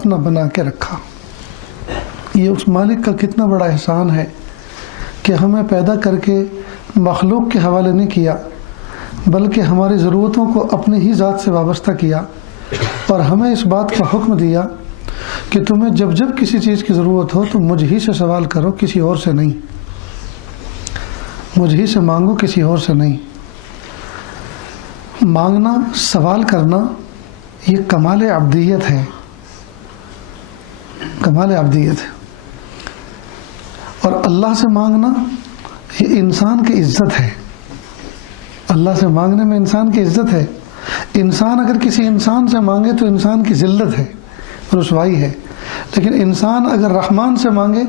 اپنا بنا کے رکھا۔ یہ اس مالک کا کتنا بڑا احسان ہے کہ ہمیں پیدا کر کے مخلوق کے حوالے نہیں کیا، بلکہ ہماری ضرورتوں کو اپنی ہی ذات سے وابستہ کیا، اور ہمیں اس بات کا حکم دیا کہ تمہیں جب جب کسی چیز کی ضرورت ہو تو مجھ ہی سے سوال کرو، کسی اور سے نہیں، مجھ ہی سے مانگو، کسی اور سے نہیں۔ مانگنا، سوال کرنا، یہ کمال عبدیت ہے، کمال عبدیت ہے۔ اور اللہ سے مانگنا یہ انسان کی عزت ہے، اللہ سے مانگنے میں انسان کی عزت ہے۔ انسان اگر کسی انسان سے مانگے تو انسان کی ذلت ہے، رسوائی ہے، لیکن انسان اگر رحمان سے مانگے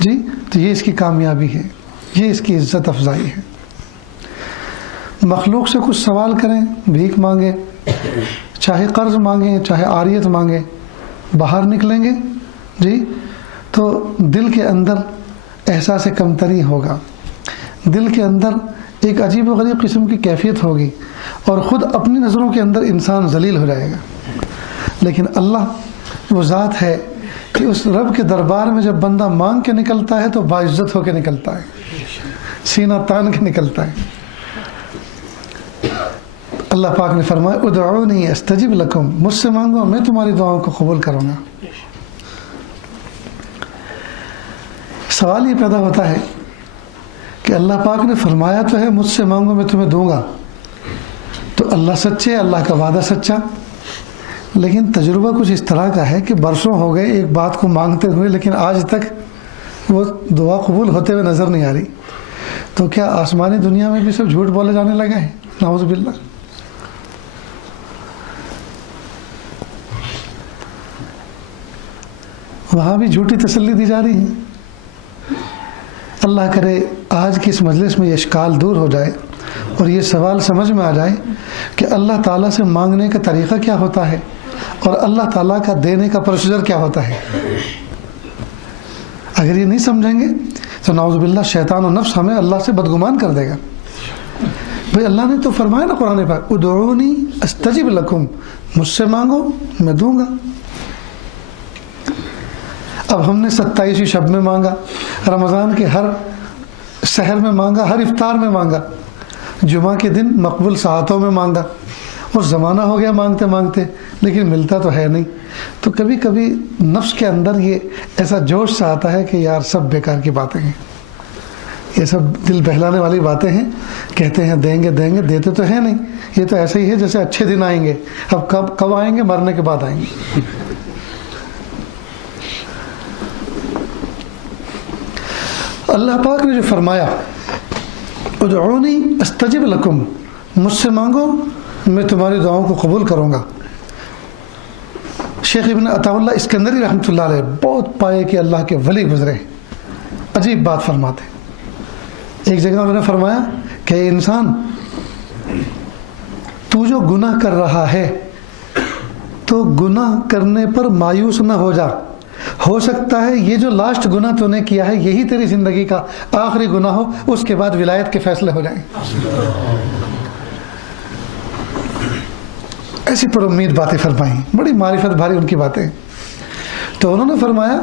جی تو یہ اس کی کامیابی ہے، یہ اس کی عزت افزائی ہے۔ مخلوق سے کچھ سوال کریں، بھیک مانگیں، چاہے قرض مانگیں چاہے عاریت مانگیں، باہر نکلیں گے جی تو دل کے اندر احساس کمتری ہوگا، دل کے اندر ایک عجیب و غریب قسم کی کیفیت ہوگی، اور خود اپنی نظروں کے اندر انسان ذلیل ہو جائے گا۔ لیکن اللہ وہ ذات ہے کہ اس رب کے دربار میں جب بندہ مانگ کے نکلتا ہے تو باعزت ہو کے نکلتا ہے، سینہ تان کے نکلتا ہے۔ اللہ پاک نے فرمایا ادعونی استجب لکم، مجھ سے مانگو میں تمہاری دعاؤں کو قبول کروں گا۔ سوال یہ پیدا ہوتا ہے کہ اللہ پاک نے فرمایا تو ہے مجھ سے مانگو میں تمہیں دوں گا، تو اللہ سچے، اللہ کا وعدہ سچا، لیکن تجربہ کچھ اس طرح کا ہے کہ برسوں ہو گئے ایک بات کو مانگتے ہوئے، لیکن آج تک وہ دعا قبول ہوتے ہوئے نظر نہیں آ رہی۔ تو کیا آسمانی دنیا میں بھی سب جھوٹ بولے جانے لگے ہیں؟ نعوذ باللہ۔ وہاں بھی جھوٹی تسلی دی جا رہی ہے۔ اللہ کرے آج کی اس مجلس میں یہ اشکال دور ہو جائے اور یہ سوال سمجھ میں آ جائے کہ اللہ تعالیٰ سے مانگنے کا طریقہ کیا ہوتا ہے اور اللہ تعالیٰ کا دینے کا پروسیجر کیا ہوتا ہے۔ اگر یہ نہیں سمجھیں گے تو نعوذ باللہ شیطان و نفس ہمیں اللہ سے بدگمان کر دے گا۔ بھئی اللہ نے تو فرمایا نا قرآن پاک ادعونی استجب لکم، مجھ سے مانگو میں دوں گا۔ اب ہم نے 27ویں شب میں مانگا، رمضان کے ہر سحر میں مانگا، ہر افطار میں مانگا، جمعہ کے دن مقبول ساعتوں میں مانگا، اور زمانہ ہو گیا مانگتے مانگتے، لیکن ملتا تو ہے نہیں۔ تو کبھی کبھی نفس کے اندر یہ ایسا جوش سا آتا ہے کہ یار سب بیکار کی باتیں ہیں، یہ سب دل بہلانے والی باتیں ہیں، کہتے ہیں دیں گے دیں گے، دیتے تو ہے نہیں، یہ تو ایسا ہی ہے جیسے اچھے دن آئیں گے، اب کب آئیں گے؟ مرنے کے بعد آئیں گے۔ اللہ پاک نے جو فرمایا ادعونی استجب لکم، مجھ سے مانگو میں تمہاری دعاؤں کو قبول کروں گا۔ شیخ ابن عطا اللہ اسکندری رحمۃ اللہ علیہ بہت پائے کہ اللہ کے ولی گزرے، عجیب بات فرماتے۔ ایک جگہ انہوں نے فرمایا کہ انسان تو جو گناہ کر رہا ہے تو گناہ کرنے پر مایوس نہ ہو جا، ہو سکتا ہے یہ جو لاسٹ گناہ تو نے کیا ہے یہی تیری زندگی کا آخری گناہ ہو، اس کے بعد ولایت کے فیصلے ہو جائیں۔ ایسی پر امید باتیں فرمائیں، بڑی معرفت بھاری ان کی باتیں۔ تو انہوں نے فرمایا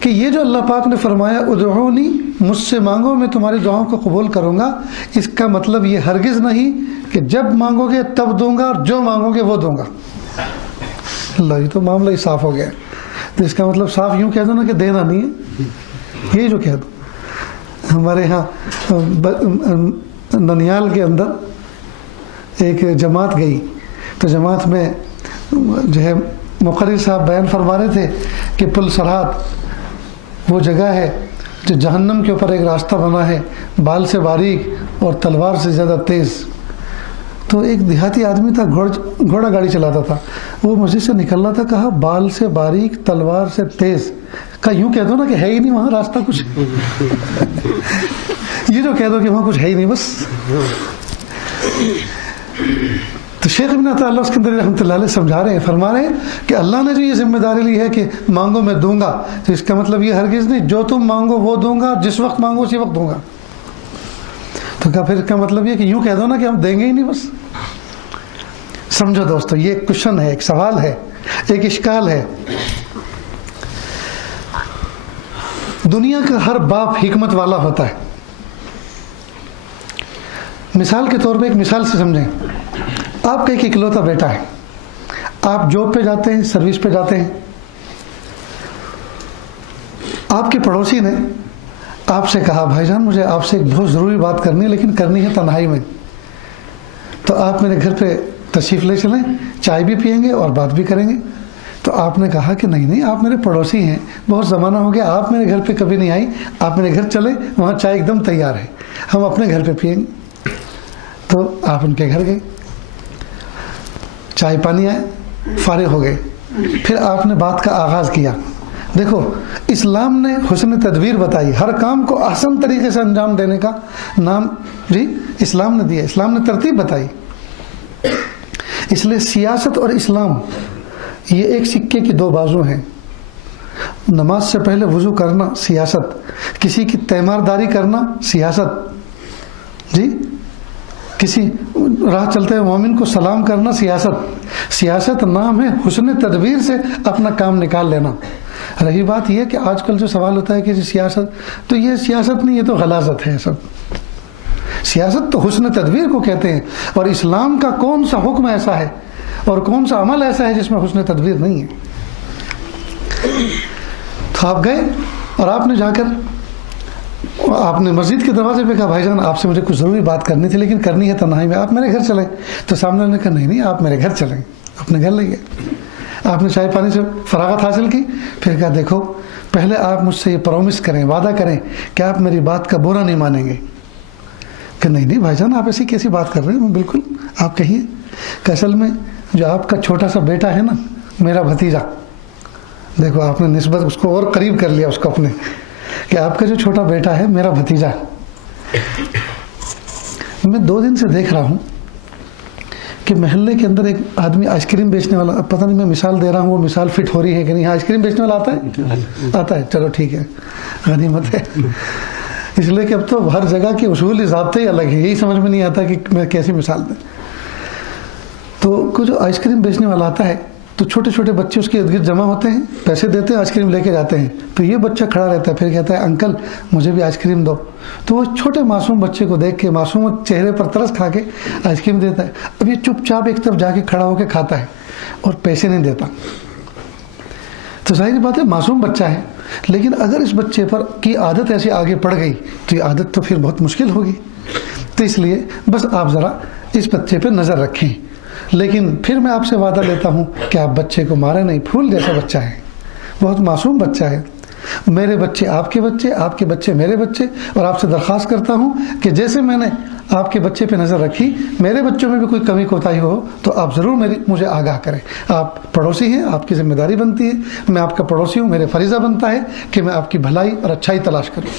کہ یہ جو اللہ پاک نے فرمایا ادعونی، مجھ سے مانگو میں تمہاری دعاؤں کو قبول کروں گا، اس کا مطلب یہ ہرگز نہیں کہ جب مانگو گے تب دوں گا اور جو مانگو گے وہ دوں گا۔ اللہ، یہ تو معاملہ ہی صاف ہو گیا۔ تو اس کا مطلب صاف یوں کہہ دو نا کہ دینا نہیں ہے، یہ جو کہہ دو۔ ہمارے ہاں ننیال کے اندر ایک جماعت گئی، تو جماعت میں جو ہے مقرر صاحب بیان فرما رہے تھے کہ پل سرحد وہ جگہ ہے جو جہنم کے اوپر ایک راستہ بنا ہے، بال سے باریک اور تلوار سے زیادہ تیز۔ تو ایک دیہاتی آدمی تھا، گھوڑا گاڑی چلاتا تھا، وہ مسجد سے نکل رہا تھا، کہا بال سے باریک تلوار سے تیز، کہا یوں کہہ دو نا کہ ہے ہی نہیں وہاں راستہ کچھ، یہ جو کہہ دو کہ وہاں کچھ ہے ہی نہیں بس۔ تو شیخ ابن عطا اللہ اسکندری رحمۃ اللہ علیہ سمجھا رہے ہیں، فرما رہے ہیں کہ اللہ نے جو یہ ذمہ داری لی ہے کہ مانگو میں دوں گا، تو اس کا مطلب یہ ہرگز نہیں جو تم مانگو وہ دوں گا، جس وقت مانگو اسی وقت دوں گا۔ تو کہا پھر اس کا مطلب یہ کہ یوں کہہ دو نا کہ ہم دیں گے ہی نہیں بس۔ سمجھو دوستو، یہ ایک کوشچن ہے، ایک سوال ہے ایک اشکال ہے. دنیا کا ہر باپ حکمت والا ہوتا ہے. مثال کے طور پہ ایک مثال سے سمجھیں. آپ کا ایک اکلوتا بیٹا ہے. آپ جاب پہ جاتے ہیں, سروس پہ جاتے ہیں. آپ کے پڑوسی نے آپ سے کہا بھائی جان مجھے آپ سے ایک بہت ضروری بات کرنی ہے, لیکن کرنی ہے تنہائی میں. تو آپ میرے گھر پہ تشریف لے چلیں, چائے بھی پئیں گے اور بات بھی کریں گے. تو آپ نے کہا کہ نہیں آپ میرے پڑوسی ہیں, بہت زمانہ ہو گیا, آپ میرے گھر پہ کبھی نہیں آئی, آپ میرے گھر چلیں, وہاں چائے ایک دم تیار ہے, ہم اپنے گھر پہ پئیں گے. تو آپ ان کے گھر گئے, چائے پانی آئے, فارغ ہو گئے. پھر آپ نے بات کا آغاز کیا. دیکھو اسلام نے حسن تدبیر بتائی, ہر کام کو احسن طریقے سے انجام دینے کا نام جی اسلام نے دیا, اسلام نے ترتیب بتائی. اس لیے سیاست اور اسلام یہ ایک سکے کی دو بازو ہیں. نماز سے پہلے وضو کرنا سیاست, کسی کی تیمارداری کرنا سیاست, جی کسی راہ چلتے ہوئے مومن کو سلام کرنا سیاست. سیاست نام ہے حسن تدبیر سے اپنا کام نکال لینا. رہی بات یہ کہ آج کل جو سوال ہوتا ہے کہ سیاست, تو یہ سیاست نہیں, یہ تو غلاظت ہے سب. سیاست تو حسن تدبیر کو کہتے ہیں, اور اسلام کا کون سا حکم ایسا ہے اور کون سا عمل ایسا ہے جس میں حسن تدبیر نہیں ہے. تو آپ گئے اور آپ نے جا کر آپ نے مسجد کے دروازے پہ کہا بھائی جان آپ سے مجھے کچھ ضروری بات کرنی تھی, لیکن کرنی ہے تنہائی میں, آپ میرے گھر چلیں. تو سامنے نے کہا نہیں آپ میرے گھر چلیں. اپنے گھر لے گئے. آپ نے چائے پانی سے فراغت حاصل کی. پھر کہا دیکھو پہلے آپ مجھ سے یہ پرومس کریں, وعدہ کریں کہ آپ میری بات کا برا نہیں مانیں گے. کہ نہیں بھائی جان آپ ایسی کیسی بات کر رہے ہیں, بالکل آپ کہیے. کہ اصل میں جو آپ کا چھوٹا سا بیٹا ہے نا, میرا بھتیجا, دیکھو آپ نے نسبت اس کو اور قریب کر لیا اس کو اپنے, کہ آپ کا جو چھوٹا بیٹا ہے میرا بھتیجا. میں 2 دن سے دیکھ رہا ہوں کہ محلے کے اندر ایک آدمی آئس کریم بیچنے والا, اب پتہ نہیں میں مثال دے رہا ہوں وہ مثال فٹ ہو رہی ہے کہ نہیں, آئس کریم بیچنے والا آتا ہے, چلو ٹھیک ہے, غنیمت ہے. اس لیے کہ اب تو ہر جگہ کے اصول ضابطے ہی الگ ہیں, یہی سمجھ میں نہیں آتا کہ میں کیسی مثال دیں. تو کچھ آئس کریم بیچنے والا آتا ہے, تو چھوٹے چھوٹے بچے اس کے ارد گرد جمع ہوتے ہیں, پیسے دیتے ہیں, آئس کریم لے کے جاتے ہیں. تو یہ بچہ کھڑا رہتا ہے, پھر کہتا ہے انکل مجھے بھی آئس کریم دو. تو وہ چھوٹے معصوم بچے کو دیکھ کے معصوم چہرے پر ترس کھا کے آئس کریم دیتا ہے. اب یہ چپ چاپ ایک طرف جا کے کھڑا ہو کے کھاتا ہے اور پیسے نہیں دیتا. تو ظاہر بات ہے معصوم بچہ ہے, لیکن اگر اس بچے پر کی عادت ایسی آگے پڑ گئی تو یہ عادت تو پھر بہت مشکل ہوگی. تو اس لیے بس آپ ذرا اس بچے پہ نظر رکھیں. لیکن پھر میں آپ سے وعدہ لیتا ہوں کہ آپ بچے کو مارے نہیں, پھول جیسا بچہ ہے, بہت معصوم بچہ ہے. میرے بچے آپ کے بچے, آپ کے بچے میرے بچے, اور آپ سے درخواست کرتا ہوں کہ جیسے میں نے آپ کے بچے پہ نظر رکھی, میرے بچوں میں بھی کوئی کمی کوتاہی ہو تو آپ ضرور مجھے آگاہ کریں. آپ پڑوسی ہیں, آپ کی ذمہ داری بنتی ہے, میں آپ کا پڑوسی ہوں, میرے فریضہ بنتا ہے کہ میں آپ کی بھلائی اور اچھائی تلاش کروں.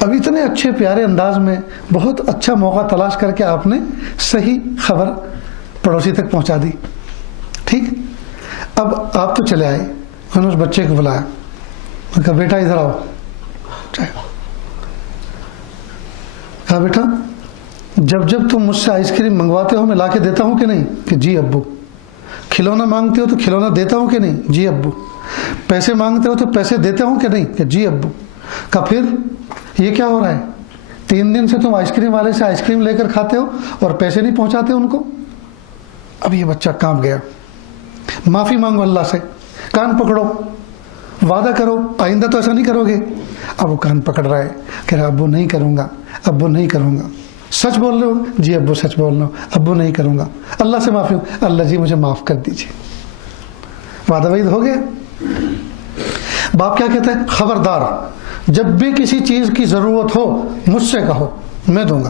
اب اتنے اچھے پیارے انداز میں بہت اچھا موقع تلاش کر کے آپ نے صحیح خبر پڑوسی تک پہنچا دی. ٹھیک, اب آپ تو چلے آئے, انہوں نے اس بچے کو بلایا, کہا بیٹا ادھر آؤ. کہا بیٹا جب تم مجھ سے آئس کریم منگواتے ہو میں لا کے دیتا ہوں کہ نہیں؟ کہ جی ابو. کھلونا مانگتے ہو تو کھلونا دیتا ہوں کہ نہیں؟ جی ابو. پیسے مانگتے ہو تو پیسے دیتے ہوں کہ نہیں؟ کہ جی ابو. کہا پھر یہ کیا ہو رہا ہے, 3 دن سے تم آئس کریم والے سے آئس کریم لے کر کھاتے ہو اور پیسے نہیں پہنچاتے ان کو. اب یہ بچہ کام گیا, معافی مانگو اللہ سے, کان پکڑو, وعدہ کرو آئندہ تو ایسا نہیں کرو گے. اب وہ کان پکڑ رہا ہے, کہہ رہا ابو نہیں کروں گا, ابو نہیں کروں گا. سچ بول رہے ہو؟ جی ابو سچ بول رہا ہوں, ابو نہیں کروں گا. اللہ سے معافی, اللہ جی مجھے معاف کر دیجیے. وعدہ وعید ہو گیا. باپ کیا کہتا ہے, خبردار جب بھی کسی چیز کی ضرورت ہو مجھ سے کہو, میں دوں گا.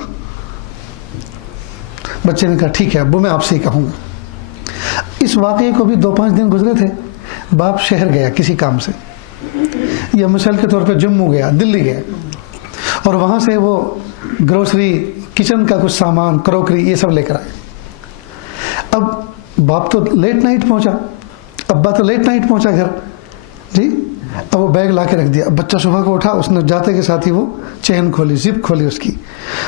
بچے نے کہا ٹھیک ہے ابو میں آپ سے ہی کہوں گا. اس واقعے کو بھی 2-5 دن گزرے تھے. باپ شہر گیا کسی کام سے, یا مثال کے طور پہ جموں گیا, دلی گیا, اور وہاں سے وہ گروسری کچن کا کچھ سامان کروکری یہ سب لے کر آئے. اب باپ تو لیٹ نائٹ پہنچا, ابا تو لیٹ نائٹ پہنچا گھر جی. اب وہ بیگ لا کے رکھ دیا. اب بچہ صبح کو اٹھا, اس نے جاتے کے ساتھ ہی وہ چین کھولی, زپ کھولی اس کی,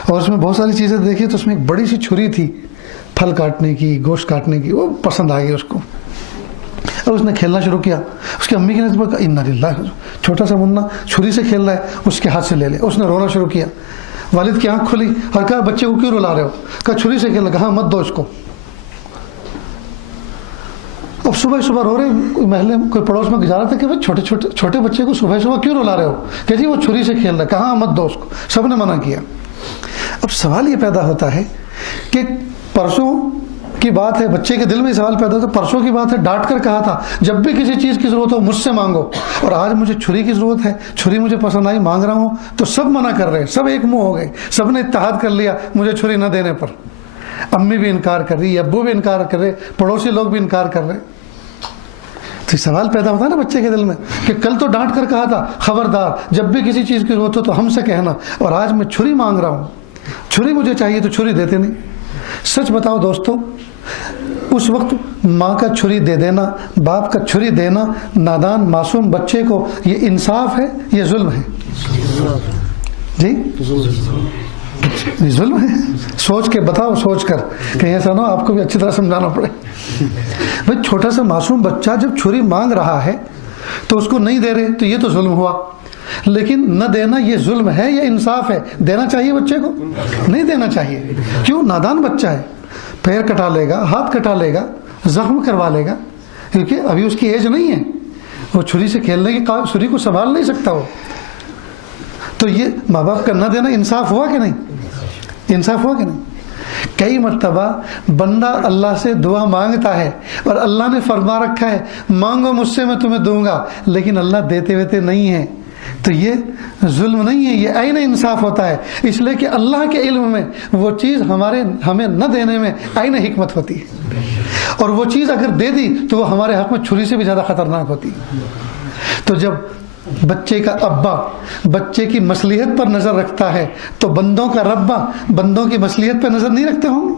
اور اس میں بہت ساری چیزیں دیکھی. تو اس میں ایک بڑی سی چھری تھی پھل کاٹنے کی, گوشت کاٹنے کی, وہ پسند آ گئی اس کو. اور اس نے کھیلنا شروع کیا. اس کی امی کی نسبت کہا انا للہ، چھوٹا سا منا چھری سے کھیل رہا ہے، اس کے ہاتھ سے لے لے. اس نے رونا شروع کیا. والد کی آنکھ کھلی اور کہا بچے کو کیوں رلا رہے ہو؟ کہا چھری سے کھیل. کہا مت دو اس کو. اب صبح صبح رو رہے، محلے میں کوئی پڑوس میں گزارا تھا کہ بھائی چھوٹے بچے کو صبح صبح کیوں رلا رہے ہو؟ کہ جی وہ چھری سے کھیل رہا ہے. کہا مت دو اس کو. سب نے منع کیا. اب سوال یہ پیدا ہوتا ہے کہ پرسوں کی بات ہے، بچے کے دل میں سوال پیدا ہوتا ہے، پرسوں کی بات ہے، ڈانٹ کر کہا تھا جب بھی کسی چیز کی ضرورت ہو مجھ سے مانگو، اور آج مجھے چھری کی ضرورت ہے، چھری مجھے پسند آئی، مانگ رہا ہوں، تو سب منع کر رہے ہیں، سب ایک منہ ہو گئے، سب نے اتحاد کر لیا مجھے چھری نہ دینے پر. امی بھی انکار کر رہی، ابو بھی انکار کر رہے، پڑوسی لوگ بھی انکار کر رہے. تو سوال پیدا ہوتا ہے نا بچے کے دل میں کہ کل تو ڈانٹ کر کہا تھا خبردار جب بھی کسی چیز کی ضرورت ہو تو ہم سے کہنا، اور آج میں چھری مانگ رہا ہوں، چھری مجھے چاہیے تو چھری دیتے نہیں. سچ بتاؤ دوستو، اس وقت ماں کا چھری دے دینا، باپ کا چھری دینا نادان معصوم بچے کو، یہ انصاف ہے یہ ظلم ہے؟ جی ظلم ہے. سوچ کے بتاؤ، سوچ کر، کہیں ایسا نہ آپ کو بھی اچھی طرح سمجھانا پڑے. بھائی چھوٹا سا معصوم بچہ جب چھری مانگ رہا ہے تو اس کو نہیں دے رہے تو یہ تو ظلم ہوا، لیکن نہ دینا یہ ظلم ہے یا انصاف ہے؟ دینا چاہیے بچے کو؟ نہیں دینا چاہیے. کیوں؟ نادان بچہ ہے، پیر کٹا لے گا، ہاتھ کٹا لے گا، زخم کروا لے گا، کیونکہ ابھی اس کی ایج نہیں ہے، وہ چھری سے کھیلنے کی چھری کو سنبھال نہیں سکتا وہ. تو یہ ماں باپ کا نہ دینا انصاف ہوا کہ نہیں؟ انصاف ہوا کہ نہیں؟ کئی مرتبہ بندہ اللہ سے دعا مانگتا ہے اور اللہ نے فرما رکھا ہے مانگو مجھ سے میں تمہیں دوں گا، لیکن اللہ دیتے ہوتے نہیں ہے. تو یہ ظلم نہیں ہے، یہ عین انصاف ہوتا ہے. اس لیے کہ اللہ کے علم میں وہ چیز ہمیں نہ دینے میں عین حکمت ہوتی ہے، اور وہ چیز اگر دے دی تو وہ ہمارے حق میں چھری سے بھی زیادہ خطرناک ہوتی ہے. تو جب بچے کا ابا بچے کی مصلحت پر نظر رکھتا ہے تو بندوں کا ربا بندوں کی مصلحت پر نظر نہیں رکھتے ہوں گے؟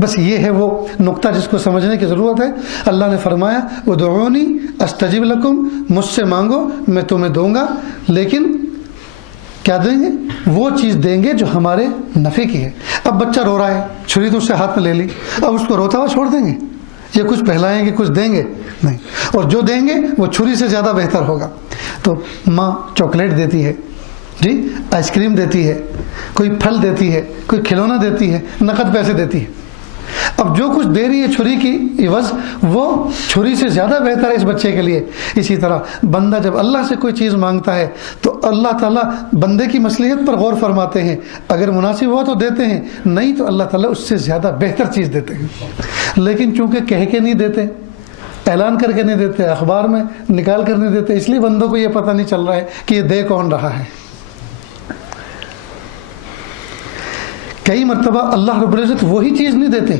بس یہ ہے وہ نقطہ جس کو سمجھنے کی ضرورت ہے. اللہ نے فرمایا ادعونی استجب لکم، مجھ سے مانگو میں تمہیں دوں گا، لیکن کیا دیں گے؟ وہ چیز دیں گے جو ہمارے نفع کی ہے. اب بچہ رو رہا ہے، چھری تو اس سے ہاتھ میں لے لی، اب اس کو روتا ہوا چھوڑ دیں گے؟ یہ کچھ پہلائیں گے، کچھ دیں گے؟ نہیں. اور جو دیں گے وہ چھری سے زیادہ بہتر ہوگا. تو ماں چاکلیٹ دیتی ہے، جی آئس کریم دیتی ہے، کوئی پھل دیتی ہے، کوئی کھلونا دیتی ہے، نقد پیسے دیتی ہے. اب جو کچھ دے رہی ہے چھری کی عوض وہ چھری سے زیادہ بہتر ہے اس بچے کے لیے. اسی طرح بندہ جب اللہ سے کوئی چیز مانگتا ہے تو اللہ تعالیٰ بندے کی مصلحت پر غور فرماتے ہیں، اگر مناسب ہوا تو دیتے ہیں، نہیں تو اللہ تعالیٰ اس سے زیادہ بہتر چیز دیتے ہیں. لیکن چونکہ کہہ کے نہیں دیتے، اعلان کر کے نہیں دیتے، اخبار میں نکال کر نہیں دیتے، اس لیے بندوں کو یہ پتہ نہیں چل رہا ہے کہ یہ دے کون رہا ہے. کئی مرتبہ اللہ رب العزت وہی چیز نہیں دیتے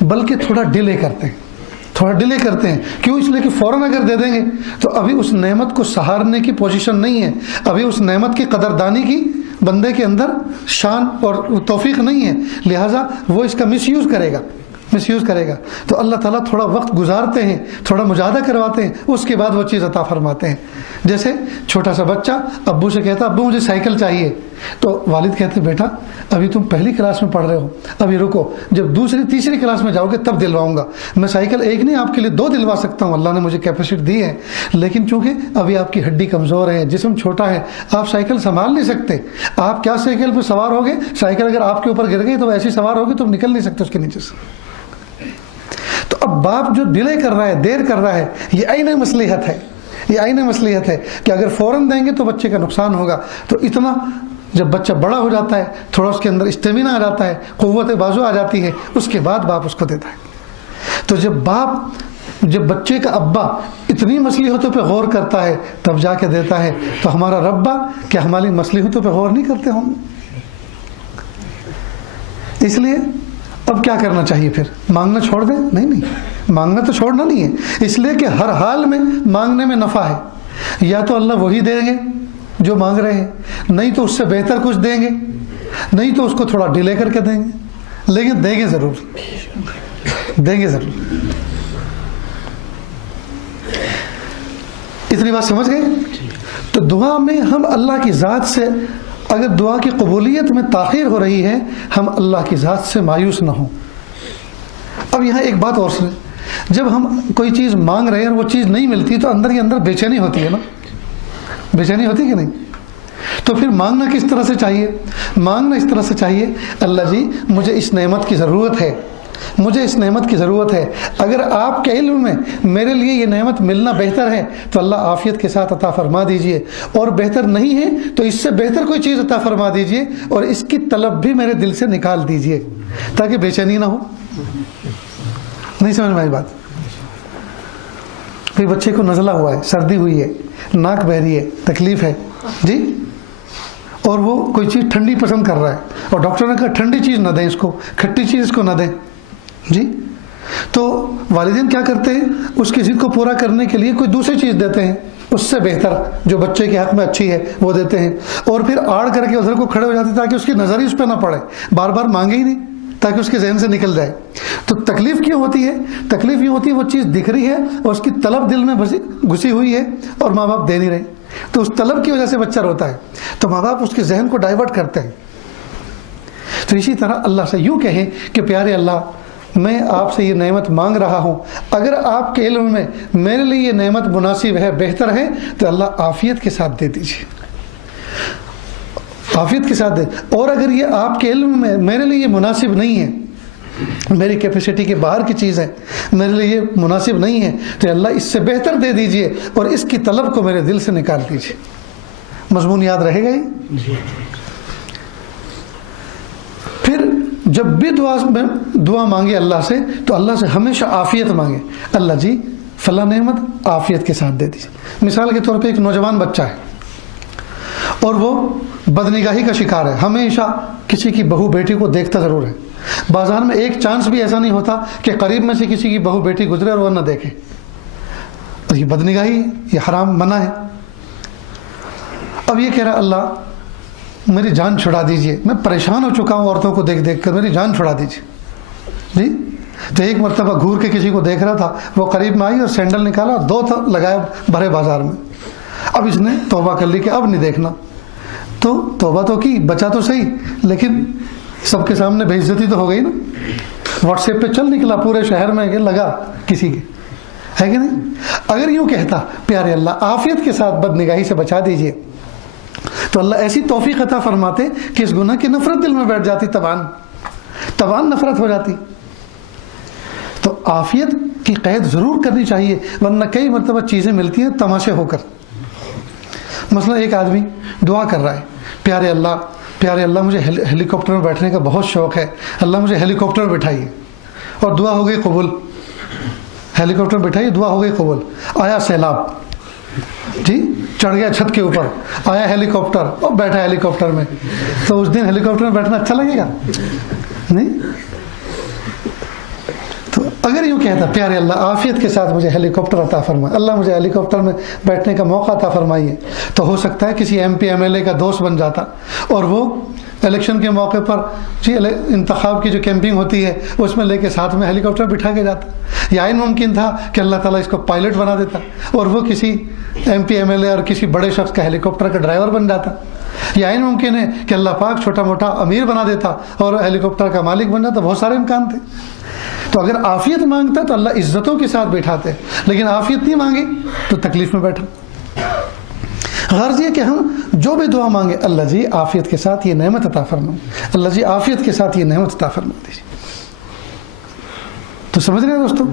بلکہ تھوڑا ڈیلے کرتے ہیں. کیوں؟ اس لیے کہ فوراً اگر دے دیں گے تو ابھی اس نعمت کو سہارنے کی پوزیشن نہیں ہے، ابھی اس نعمت کی قدردانی کی بندے کے اندر شان اور توفیق نہیں ہے، لہٰذا وہ اس کا مس یوز کرے گا. تو اللہ تعالیٰ تھوڑا وقت گزارتے ہیں، تھوڑا مجاہدہ کرواتے ہیں، اس کے بعد وہ چیز عطا فرماتے ہیں. جیسے چھوٹا سا بچہ ابو سے کہتا ابو مجھے سائیکل چاہیے، تو والد کہتے بیٹا ابھی تم پہلی کلاس میں پڑھ رہے ہو، ابھی رکو، جب دوسری تیسری کلاس میں جاؤ گے تب دلواؤں گا. میں سائیکل ایک نہیں آپ کے لیے 2 دلوا سکتا ہوں، اللہ نے مجھے کیپیسٹی دی ہے، لیکن چونکہ ابھی آپ کی ہڈی کمزور ہے، جسم چھوٹا ہے، آپ سائیکل سنبھال نہیں سکتے. آپ کیا سائیکل پہ سوار ہوگے؟ سائیکل اگر آپ کے اوپر گر گئی تو ایسی سوار ہوگی تو نکل نہیں سکتے اس کے نیچے سے. تو اب باپ جو ڈیلے کر رہا ہے، دیر کر رہا ہے، یہ عین مصلحت ہے کہ اگر فوراً دیں گے تو بچے کا نقصان ہوگا. تو اتنا جب بچہ بڑا ہو جاتا ہے، تھوڑا اس کے اندر اسٹیمنا آ جاتا ہے، قوت بازو آ جاتی ہے، اس کے بعد باپ اس کو دیتا ہے. تو جب بچے کا ابا اتنی مصلحتوں پہ غور کرتا ہے تب جا کے دیتا ہے، تو ہمارا ربا کیا ہماری مصلحتوں پہ غور نہیں کرتے ہوں؟ اس لیے اب کیا کرنا چاہیے؟ پھر مانگنا چھوڑ دیں؟ نہیں، مانگنا تو چھوڑنا نہیں ہے، اس لیے کہ ہر حال میں مانگنے میں نفع ہے. یا تو اللہ وہی دیں گے جو مانگ رہے ہیں، نہیں تو اس سے بہتر کچھ دیں گے، نہیں تو اس کو تھوڑا ڈیلے کر کے دیں گے، لیکن دیں گے ضرور. اتنی بات سمجھ گئے؟ تو دعا میں ہم اللہ کی ذات سے، اگر دعا کی قبولیت میں تاخیر ہو رہی ہے، ہم اللہ کی ذات سے مایوس نہ ہوں. اب یہاں ایک بات اور سنیں جب ہم کوئی چیز مانگ رہے ہیں اور وہ چیز نہیں ملتی تو اندر ہی اندر بے چینی ہوتی ہے نا، بے چینی ہوتی کہ نہیں؟ تو پھر مانگنا کس طرح سے چاہیے؟ مانگنا اس طرح سے چاہیے، اللہ جی مجھے اس نعمت کی ضرورت ہے، مجھے اس نعمت کی ضرورت ہے، اگر آپ کے علم میں میرے لیے یہ نعمت ملنا بہتر ہے تو اللہ عافیت کے ساتھ عطا فرما دیجئے، اور بہتر نہیں ہے تو اس سے بہتر کوئی چیز عطا فرما دیجئے، اور اس کی طلب بھی میرے دل سے نکال دیجئے تاکہ بے چینی نہ ہو۔ نہیں سمجھ میں آئی بات؟ کوئی بچے کو نزلہ ہوا ہے، سردی ہوئی ہے، ناک بہ رہی ہے، تکلیف ہے جی، اور وہ کوئی چیز ٹھنڈی پسند کر رہا ہے، اور ڈاکٹر نے کہا ٹھنڈی چیز نہ دیں اس کو، کھٹی چیز اس کو نہ دیں جی، تو والدین کیا کرتے ہیں؟ اس کی ضد کو پورا کرنے کے لیے کوئی دوسری چیز دیتے ہیں، اس سے بہتر جو بچے کے حق میں اچھی ہے وہ دیتے ہیں، اور پھر آڑ کر کے ادھر کو کھڑے ہو جاتے ہیں تاکہ اس کی نظر ہی اس پہ نہ پڑے، بار بار مانگے ہی نہیں تاکہ اس کے ذہن سے نکل جائے۔ تو تکلیف کیوں ہوتی ہے؟ تکلیف یہ ہوتی ہے وہ چیز دکھ رہی ہے اور اس کی طلب دل میں گھسی ہوئی ہے اور ماں باپ دے نہیں رہے، تو اس طلب کی وجہ سے بچہ روتا ہے، تو ماں باپ اس کے ذہن کو ڈائیورٹ کرتے ہیں۔ تو اسی طرح اللہ سے یوں کہیں کہ پیارے اللہ میں آپ سے یہ نعمت مانگ رہا ہوں، اگر آپ کے علم میں میرے لیے یہ نعمت مناسب ہے، بہتر ہے، تو اللہ عافیت کے ساتھ دے دیجیے، عافیت کے ساتھ دے، اور اگر یہ آپ کے علم میں میرے لیے یہ مناسب نہیں ہے، میری کیپیسٹی کے باہر کی چیز ہے، میرے لیے یہ مناسب نہیں ہے، تو اللہ اس سے بہتر دے دیجئے اور اس کی طلب کو میرے دل سے نکال دیجئے۔ مضمون یاد رہے گا ہی؟ پھر جب بھی دعا مانگے اللہ سے تو اللہ سے ہمیشہ عافیت مانگے، اللہ جی فلاں نعمت عافیت کے ساتھ دے دیجئے۔ مثال کے طور پہ ایک نوجوان بچہ ہے اور وہ بدنگاہی کا شکار ہے، ہمیشہ کسی کی بہو بیٹی کو دیکھتا ضرور ہے، بازار میں ایک چانس بھی ایسا نہیں ہوتا کہ قریب میں سے کسی کی بہو بیٹی گزرے اور وہ نہ دیکھے، اور یہ بدنگاہی، یہ حرام منع ہے۔ اب یہ کہہ رہا اللہ میری جان چھڑا دیجئے، میں پریشان ہو چکا ہوں عورتوں کو دیکھ دیکھ کر، میری جان چھڑا دیجئے جی۔ تو ایک مرتبہ گھور کے کسی کو دیکھ رہا تھا، وہ قریب میں آئی اور سینڈل نکالا اور 2 لگایا بھرے بازار میں۔ اب اس نے توبہ کر لی کہ اب نہیں دیکھنا، تو توبہ تو کی، بچا تو صحیح، لیکن سب کے سامنے بے عزتی تو ہو گئی نا، واٹس ایپ پہ چل نکلا پورے شہر میں کہ لگا کسی کے، ہے کہ نہیں؟ اگر یوں کہتا پیارے اللہ عافیت کے ساتھ بد نگاہی سے بچا دیجئے، تو اللہ ایسی توفیق عطا فرماتے کہ اس گناہ کی نفرت دل میں بیٹھ جاتی، تبان نفرت ہو جاتی۔ تو عافیت کی قید ضرور کرنی چاہیے، ورنہ کئی مرتبہ چیزیں ملتی ہیں تماشے ہو کر۔ مثلا ایک آدمی دعا کر رہا ہے، پیارے اللہ مجھے ہیلی کاپٹر میں بیٹھنے کا بہت شوق ہے، اللہ مجھے ہیلی کاپٹر میں بٹھائیے، اور دعا ہو گئی قبول، ہیلی کاپٹر میں بٹھائیے، دعا ہو گئی قبول۔ آیا سیلاب جی، چڑھ گیا چھت کے اوپر، آیا ہیلی کاپٹر اور بیٹھا ہیلی کاپٹر میں، تو اس دن ہیلی کاپٹر میں بیٹھنا اچھا لگے گا؟ نہیں۔ تو اگر یوں کہتا پیارے اللہ عافیت کے ساتھ مجھے ہیلی کاپٹر عطا فرمائے، اللہ مجھے ہیلی کاپٹر میں بیٹھنے کا موقع عطا فرمائیے، تو ہو سکتا ہے کسی M P M L A کا دوست بن جاتا، اور وہ الیکشن کے موقع پر جی انتخاب کی جو کیمپنگ ہوتی ہے اس میں لے کے ساتھ میں ہیلی کاپٹر بٹھا کے جاتا، یا ان ممکن تھا کہ اللہ تعالیٰ اس کو پائلٹ بنا دیتا اور وہ کسی M P M L A اور کسی بڑے شخص کا ہیلی کاپٹر کا ڈرائیور بن جاتا، یا ان ممکن ہے کہ اللہ پاک چھوٹا موٹا امیر بنا دیتا اور ہیلی کاپٹر کا مالک بن جاتا، بہت سارے امکان تھے۔ تو اگر عافیت مانگتا تو اللہ عزتوں کے ساتھ بیٹھاتے، لیکن عافیت نہیں مانگی تو تکلیف میں بیٹھا۔ غرض یہ کہ ہم جو بھی دعا مانگے اللہ جی عافیت کے ساتھ یہ نعمت عطا فرمائے، اللہ جی عافیت کے ساتھ یہ نعمت عطا فرما دیجیے۔ تو سمجھ رہے ہیں دوستو؟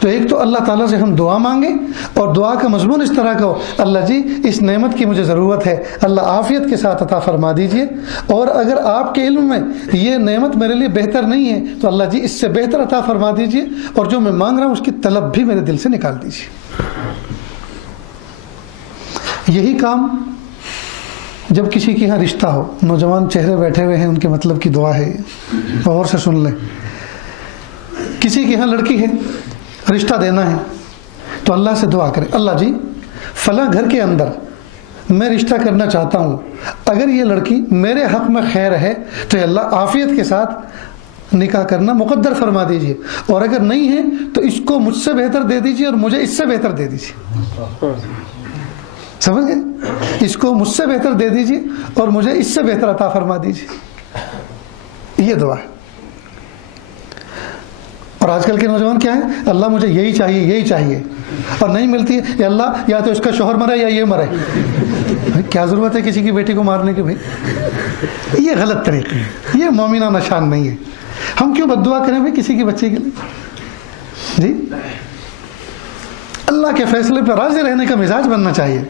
تو ایک تو اللہ تعالیٰ سے ہم دعا مانگیں، اور دعا کا مضمون اس طرح کا ہو اللہ جی اس نعمت کی مجھے ضرورت ہے، اللہ عافیت کے ساتھ عطا فرما دیجئے، اور اگر آپ کے علم میں یہ نعمت میرے لیے بہتر نہیں ہے تو اللہ جی اس سے بہتر عطا فرما دیجئے، اور جو میں مانگ رہا ہوں اس کی طلب بھی میرے دل سے نکال دیجئے۔ یہی کام جب کسی کے یہاں رشتہ ہو، نوجوان چہرے بیٹھے ہوئے ہیں ان کے مطلب کی دعا ہے، غور سے سن لیں۔ کسی کے یہاں لڑکی ہے، رشتہ دینا ہے، تو اللہ سے دعا کرے اللہ جی فلاں گھر کے اندر میں رشتہ کرنا چاہتا ہوں، اگر یہ لڑکی میرے حق میں خیر ہے تو اللہ عافیت کے ساتھ نکاح کرنا مقدر فرما دیجئے، اور اگر نہیں ہے تو اس کو مجھ سے بہتر دے دیجئے اور مجھے اس سے بہتر دے دیجئے۔ سمجھ گئے؟ اس کو مجھ سے بہتر دے دیجئے اور مجھے اس سے بہتر عطا فرما دیجئے، یہ دعا ہے۔ اور آج کل کے نوجوان کیا ہیں؟ اللہ مجھے یہی چاہیے، یہی چاہیے، اور نہیں ملتی ہے یا اللہ یا تو اس کا شوہر مرے یا یہ مرے۔ بھائی کیا ضرورت ہے کسی کی بیٹی کو مارنے کی؟ بھائی یہ غلط طریقے ہے، یہ مومنہ نشان نہیں ہے۔ ہم کیوں بد دعا کریں بھائی کسی کی بچے کے لیے؟ جی اللہ کے فیصلے پر راضی رہنے کا مزاج بننا چاہیے۔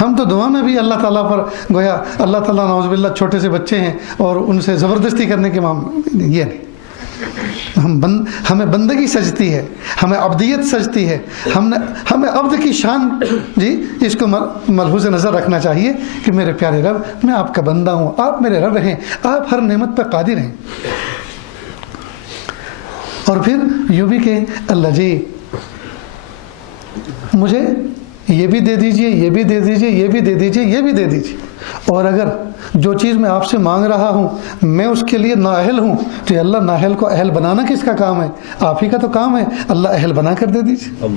ہم تو دعا میں بھی اللہ تعالیٰ پر گویا اللہ تعالیٰ نعوذ باللہ چھوٹے سے بچے ہیں اور ان سے زبردستی کرنے کے معاملے، یہ نہیں۔ ہمیں بندگی سجتی ہے، ہمیں عبدیت سجتی ہے، ہمیں عبد کی شان، جی اس کو ملحوظ نظر رکھنا چاہیے کہ میرے پیارے رب، میں آپ کا بندہ ہوں، آپ میرے رب ہیں، آپ ہر نعمت پر قادر ہیں۔ اور پھر یوں بھی کہ اللہ جی مجھے یہ بھی دے دیجئے، یہ بھی دے دیجئے، یہ بھی دے دیجئے، یہ بھی دے دیجئے، اور اگر جو چیز میں آپ سے مانگ رہا ہوں میں اس کے لیے نااہل ہوں تو اللہ نااہل کو اہل بنانا کس کا کام ہے؟ آپ ہی کا تو کام ہے، اللہ اہل بنا کر دے دیجئے۔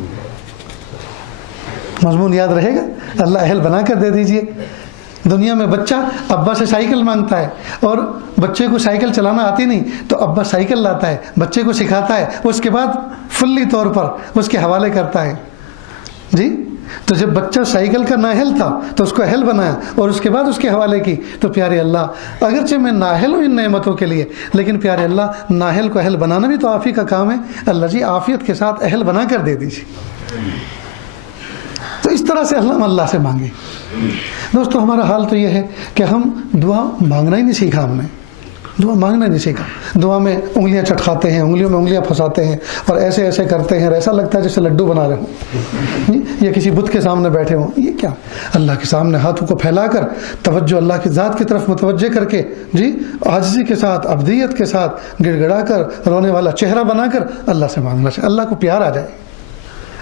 مضمون یاد رہے گا، اللہ اہل بنا کر دے دیجئے۔ دنیا میں بچہ ابا سے سائیکل مانگتا ہے اور بچے کو سائیکل چلانا آتی نہیں تو ابا سائیکل لاتا ہے، بچے کو سکھاتا ہے، اس کے بعد فلی طور پر اس کے حوالے کرتا ہے۔ جی تو جب بچہ سائیکل کا نااہل تھا تو اس کو اہل بنایا اور اس کے بعد اس کے حوالے کی۔ تو پیارے اللہ اگرچہ میں نااہل ہوں ان نعمتوں کے لیے، لیکن پیارے اللہ نااہل کو اہل بنانا بھی تو آپ ہی کا کام ہے، اللہ جی عافیت کے ساتھ اہل بنا کر دے دیجیے۔ تو اس طرح سے اللہ سے مانگے۔ دوستو ہمارا حال تو یہ ہے کہ ہم دعا مانگنا ہی نہیں سیکھا، ہم نے دعا مانگنا نہیں سیکھا۔ دعا میں انگلیاں چٹکاتے ہیں، انگلیوں میں انگلیاں پھنساتے ہیں اور ایسے ایسے کرتے ہیں، ایسا لگتا ہے جیسے لڈو بنا رہے ہوں یا کسی بت کے سامنے بیٹھے ہوں۔ یہ کیا؟ اللہ کے سامنے ہاتھوں کو پھیلا کر توجہ اللہ کی ذات کی طرف متوجہ کر کے، جی عاجزی کے ساتھ، عبدیت کے ساتھ، گڑ گڑا کر، رونے والا چہرہ بنا کر اللہ سے مانگنا چاہیے۔ اللہ کو پیار آ جائے،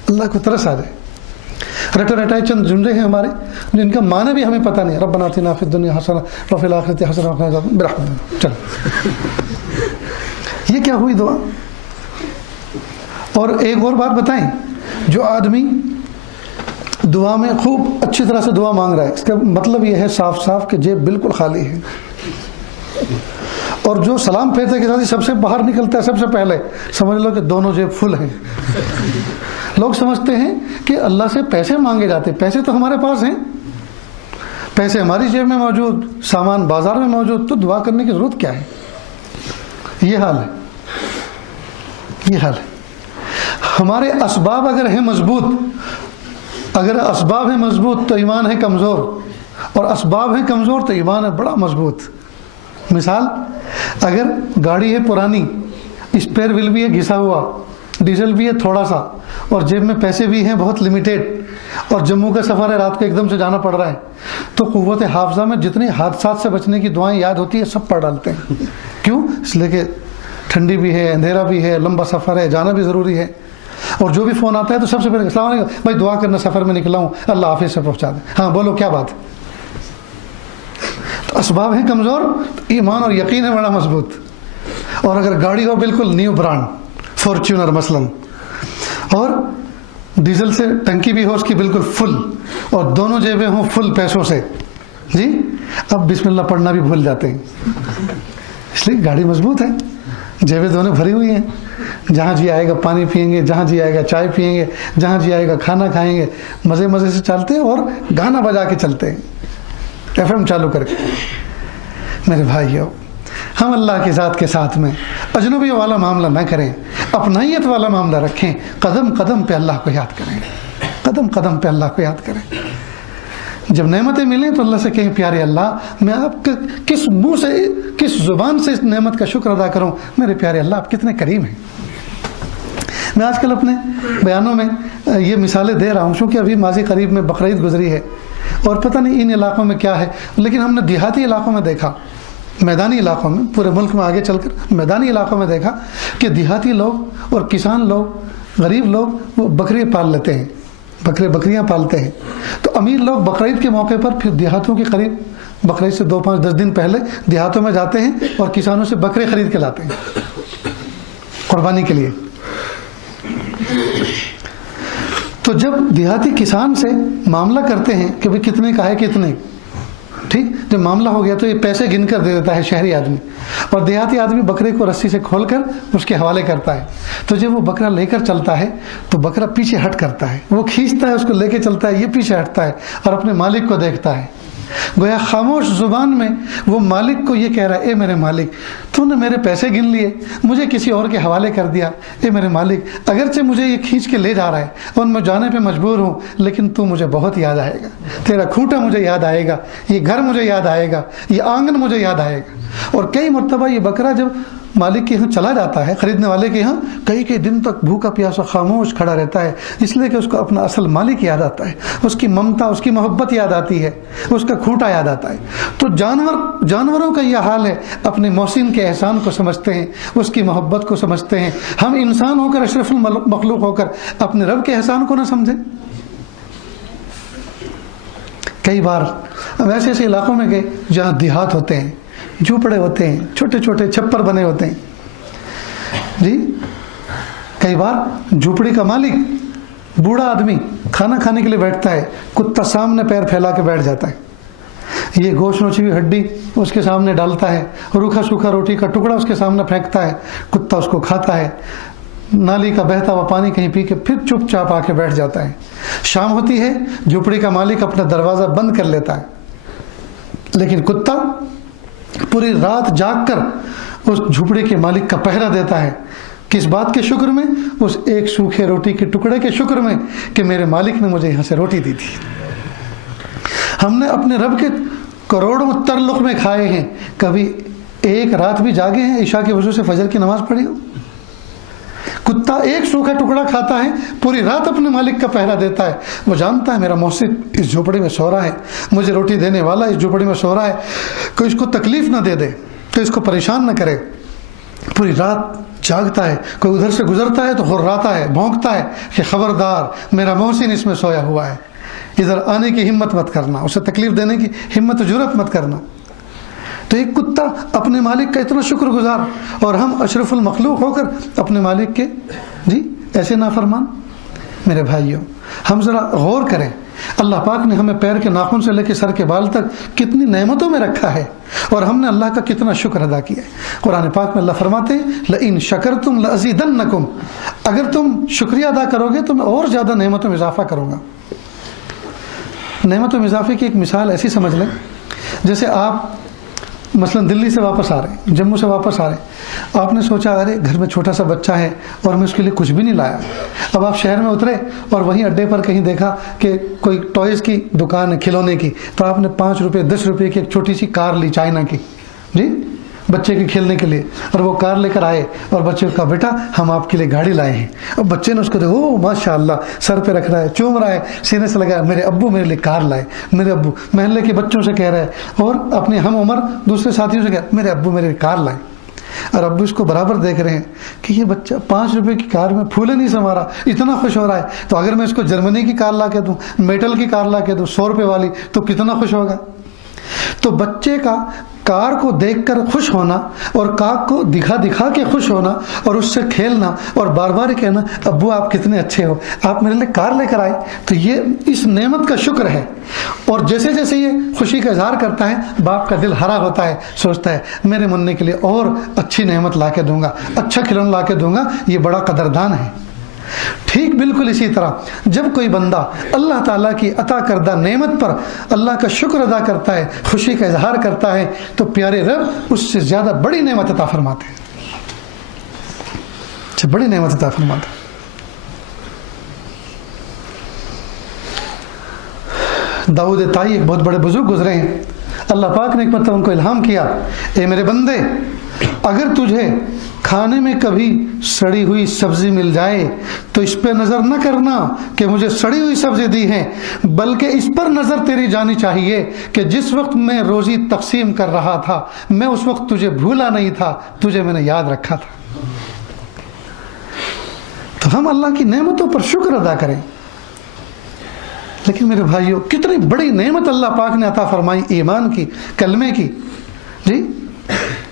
اللہ کو ترس آ جائے۔ رٹے رٹائے چند جملے ہیں ہمارے جن کا معنی بھی ہمیں پتہ نہیں۔ ربنا آتنا فی الدنیا حسنہ وفی الآخرۃ حسنہ وقنا عذاب النار برحمتک۔ چلو یہ کیا ہوئی دعا؟ اور ایک اور بات بتائیں، جو آدمی دعا میں خوب اچھی طرح سے دعا مانگ رہا ہے، اس کا مطلب یہ ہے صاف صاف کہ جیب بالکل خالی ہے، اور جو سلام پھیرتے کے ساتھ ہی سب سے باہر نکلتا ہے سب سے پہلے، سمجھ لو کہ دونوں جیب فل ہیں۔ لوگ سمجھتے ہیں کہ اللہ سے پیسے مانگے جاتے، پیسے تو ہمارے پاس ہیں، پیسے ہماری جیب میں موجود، سامان بازار میں موجود، تو دعا کرنے کی ضرورت کیا ہے؟ یہ حال ہے، یہ حال ہے۔ ہمارے اسباب اگر ہیں مضبوط، اگر اسباب ہیں مضبوط تو ایمان ہے کمزور، اور اسباب ہیں کمزور تو ایمان ہے بڑا مضبوط۔ مثال، اگر گاڑی ہے پرانی، اسپیئر ویل بھی ہے گھسا ہوا، ڈیزل بھی ہے تھوڑا سا، اور جیب میں پیسے بھی ہیں بہت لمیٹیڈ، اور جموں کا سفر ہے، رات کو ایک دم سے جانا پڑ رہا ہے، تو قوت حافظہ میں جتنی حادثات سے بچنے کی دعائیں یاد ہوتی ہے سب پڑھ ڈالتے ہیں۔ کیوں؟ اس لیے کہ ٹھنڈی بھی ہے، اندھیرا بھی ہے، لمبا سفر ہے، جانا بھی ضروری ہے، اور جو بھی فون آتا ہے تو سب سے پہلے السلام علیکم بھائی، دعا کرنا سفر میں نکلا ہوں، اللہ حافظ سے پہنچا دے۔ ہاں بولو کیا بات؟ تو اسباب ہیں کمزور، ایمان اور یقین ہے بڑا مضبوط۔ اور اگر گاڑی ہو بالکل نیو برانڈ، فارچونر مثلاً، اور ڈیزل سے ٹنکی بھی ہو اس کی بالکل فل، اور دونوں جیبیں ہوں فل پیسوں سے، جی اب بسم اللہ پڑھنا بھی بھول جاتے ہیں، اس لیے گاڑی مضبوط ہے، جیبیں دونوں بھری ہوئی ہیں، جہاں جی آئے گا پانی پیئیں گے، جہاں جی آئے گا چائے پیئیں گے، جہاں جی آئے گا کھانا کھائیں گے، مزے مزے سے چلتے ہیں اور گانا بجا کے چلتے ہیں، FM چالو کر کے۔ میرے بھائیو، ہم اللہ کی ذات کے ساتھ میں اجنبی والا معاملہ نہ کریں، اپنائیت والا معاملہ رکھیں، قدم قدم پہ اللہ کو یاد کریں، قدم قدم پہ اللہ کو یاد کریں۔ جب نعمتیں ملیں تو اللہ سے کہیں پیارے اللہ میں آپ کے کس منہ سے، کس زبان سے اس نعمت کا شکر ادا کروں، میرے پیارے اللہ آپ کتنے کریم ہیں۔ میں آج کل اپنے بیانوں میں یہ مثالیں دے رہا ہوں چونکہ ابھی ماضی قریب میں بقرعید گزری ہے، اور پتہ نہیں ان علاقوں میں کیا ہے، لیکن ہم نے دیہاتی علاقوں میں دیکھا، میدانی علاقوں میں، پورے ملک میں آگے چل کر میدانی علاقوں میں دیکھا کہ دیہاتی لوگ اور کسان لوگ، غریب لوگ، وہ بکری پال لیتے ہیں، بکریاں پالتے ہیں۔ تو امیر لوگ بقرعید کے موقع پر پھر دیہاتوں کے قریب بقرعید سے 2 5 10 دن پہلے دیہاتوں میں جاتے ہیں اور کسانوں سے بکرے خرید کے لاتے ہیں قربانی کے لیے۔ تو جب دیہاتی کسان سے معاملہ کرتے ہیں کہ بھئی کتنے کا ہے، کتنے، ٹھیک، جب معاملہ ہو گیا تو یہ پیسے گن کر دے دیتا ہے شہری آدمی، اور دیہاتی آدمی بکرے کو رسی سے کھول کر اس کے حوالے کرتا ہے. تو جب وہ بکرا لے کر چلتا ہے تو بکرا پیچھے ہٹ کرتا ہے، وہ کھینچتا ہے اس کو لے کے چلتا ہے، یہ پیچھے ہٹتا ہے اور اپنے مالک کو دیکھتا ہے. گویا خاموش زبان میں وہ مالک کو یہ کہہ رہا ہے، اے میرے مالک، تو نے میرے پیسے گن لیے، مجھے کسی اور کے حوالے کر دیا. اے میرے مالک، اگرچہ مجھے یہ کھینچ کے لے جا رہا ہے اور میں جانے پہ مجبور ہوں، لیکن تو مجھے بہت یاد آئے گا، تیرا کھوٹا مجھے یاد آئے گا، یہ گھر مجھے یاد آئے گا، یہ آنگن مجھے یاد آئے گا. اور کئی مرتبہ یہ بکرا جب مالک کے یہاں چلا جاتا ہے، خریدنے والے کے یہاں، کئی دن تک بھوکا پیاسا خاموش کھڑا رہتا ہے، اس لیے کہ اس کو اپنا اصل مالک یاد آتا ہے، اس کی ممتا، اس کی محبت یاد آتی ہے، اس کا کھوٹا یاد آتا ہے. تو جانوروں کا یہ حال ہے، اپنے محسن کے احسان کو سمجھتے ہیں، اس کی محبت کو سمجھتے ہیں. ہم انسان ہو کر، اشرف المخلوق ہو کر اپنے رب کے احسان کو نہ سمجھیں. کئی بار ہم ایسے ایسے علاقوں میں گئے جہاں دیہات ہوتے ہیں، جھوپڑے ہوتے ہیں، چھوٹے چھوٹے چھپر بنے ہوتے ہیں. جی کئی بار جھوپڑی کا مالک بوڑھا آدمی کھانا کھانے کے لیے بیٹھتا ہے، کتا سامنے پیر پھیلا کے بیٹھ جاتا ہے، یہ گوشت نوچی ہوئی ہڈی اس کے سامنے ڈالتا ہے، روکھا سوکھا روٹی کا ٹکڑا اس کے سامنے پھینکتا ہے، کتا اس کو کھاتا ہے، نالی کا بہتا ہوا پانی کہیں پی کے پھر چپ چاپ آ کے بیٹھ جاتا ہے. شام ہوتی ہے، جھوپڑی کا مالک اپنا دروازہ بند کر لیتا ہے، لیکن کتا پوری رات جاگ کر اس جھوپڑی کے مالک کا پہرا دیتا ہے. کس بات کے شکر میں؟ اس ایک سوکھے روٹی کے ٹکڑے کے شکر میں کہ میرے مالک نے مجھے یہاں سے روٹی دی تھی. ہم نے اپنے رب کے کروڑوں تر میں کھائے ہیں، کبھی ایک رات بھی جاگے ہیں عشاء کے وضو سے فجر کی نماز پڑھی ہو؟ کتا ایک سوکھا ٹکڑا کھاتا ہے، پوری رات اپنے مالک کا پہرا دیتا ہے. وہ جانتا ہے میرا محسن اس جھوپڑی میں سو رہا ہے، مجھے روٹی دینے والا اس جھوپڑی میں سو رہا ہے، کوئی اس کو تکلیف نہ دے دے، کوئی اس کو پریشان نہ کرے. پوری رات جاگتا ہے، کوئی ادھر سے گزرتا ہے تو غراتا ہے، بھونکتا ہے کہ خبردار میرا محسن اس میں سویا ہوا ہے، ادھر آنے کی ہمت مت کرنا، اسے تکلیف دینے کی ہمت و جرأت مت کرنا. تو ایک کتا اپنے مالک کا اتنا شکر گزار، اور ہم اشرف المخلوق ہو کر اپنے مالک کے ایسے نافرمان. میرے بھائیوں، ہم ذرا غور کریں، اللہ پاک نے ہمیں پیر کے ناخن سے لے کے سر کے بال تک کتنی نعمتوں میں رکھا ہے، اور ہم نے اللہ کا کتنا شکر ادا کیا ہے. قرآن پاک میں اللہ فرماتے ہیں لئن شکرتم لازیدنکم، اگر تم شکریہ ادا کرو گے تو میں اور زیادہ نعمتوں میں اضافہ کروں گا. نعمتوں میں اضافے کی ایک مثال ایسی سمجھ لیں، جیسے آپ مثلا دلی سے واپس آ رہے ہیں، جموں سے واپس آ رہے ہیں، آپ نے سوچا ارے گھر میں چھوٹا سا بچہ ہے اور میں اس کے لیے کچھ بھی نہیں لایا. اب آپ شہر میں اترے اور وہیں اڈے پر کہیں دیکھا کہ کوئی ٹوائز کی دکان ہے، کھلونے کی، تو آپ نے 5 روپے 10 روپے کی ایک چھوٹی سی کار لی چائنا کی، بچے کے کھیلنے کے لیے، اور وہ کار لے کر آئے اور بچے کو کہا بیٹا ہم آپ کے لیے گاڑی لائے ہیں. اور بچے نے اس کو دیکھا، او ماشاء اللہ، سر پہ رکھ رہا ہے، چوم رہا ہے، سینے سے لگا، میرے ابو میرے لیے کار لائے، میرے ابو. محلے کے بچوں سے کہہ رہا ہے اور اپنے ہم عمر دوسرے ساتھیوں سے کہہ، میرے ابو میرے لیے کار لائے. اور ابو اس کو برابر دیکھ رہے ہیں کہ یہ بچہ 5 روپے کی کار میں پھولے نہیں سما رہا، اتنا خوش ہو رہا ہے، تو اگر میں اس کو جرمنی کی کار لا کے دوں، میٹل کی کار لا کے دوں 100 روپے والی، تو کتنا خوش ہوگا. تو بچے کا کار کو دیکھ کر خوش ہونا اور کار کو دکھا کے خوش ہونا اور اس سے کھیلنا اور بار بار کہنا ابو آپ کتنے اچھے ہو، آپ میرے لیے کار لے کر آئے، تو یہ اس نعمت کا شکر ہے. اور جیسے جیسے یہ خوشی کا اظہار کرتا ہے، باپ کا دل ہرا ہوتا ہے، سوچتا ہے میرے منع کے لیے اور اچھی نعمت لا کے دوں گا، اچھا کھلونا لا کے دوں گا، یہ بڑا قدردان ہے. ٹھیک بالکل اسی طرح جب کوئی بندہ اللہ تعالیٰ کی عطا کردہ نعمت پر اللہ کا شکر ادا کرتا ہے، خوشی کا اظہار کرتا ہے، تو پیارے رب اس سے زیادہ بڑی نعمت عطا فرماتے ہیں، بڑی نعمت عطا فرماتے ہیں. داؤد طائی ایک بہت بڑے بزرگ گزرے ہیں، اللہ پاک نے ایک مرتبہ ان کو الہام کیا، اے میرے بندے، اگر تجھے کھانے میں کبھی سڑی ہوئی سبزی مل جائے تو اس پہ نظر نہ کرنا کہ مجھے سڑی ہوئی سبزی دی ہے، بلکہ اس پر نظر تیری جانی چاہیے کہ جس وقت میں روزی تقسیم کر رہا تھا میں اس وقت تجھے بھولا نہیں تھا، تجھے میں نے یاد رکھا تھا. تو ہم اللہ کی نعمتوں پر شکر ادا کریں. لیکن میرے بھائیوں، کتنی بڑی نعمت اللہ پاک نے عطا فرمائی، ایمان کی، کلمے کی،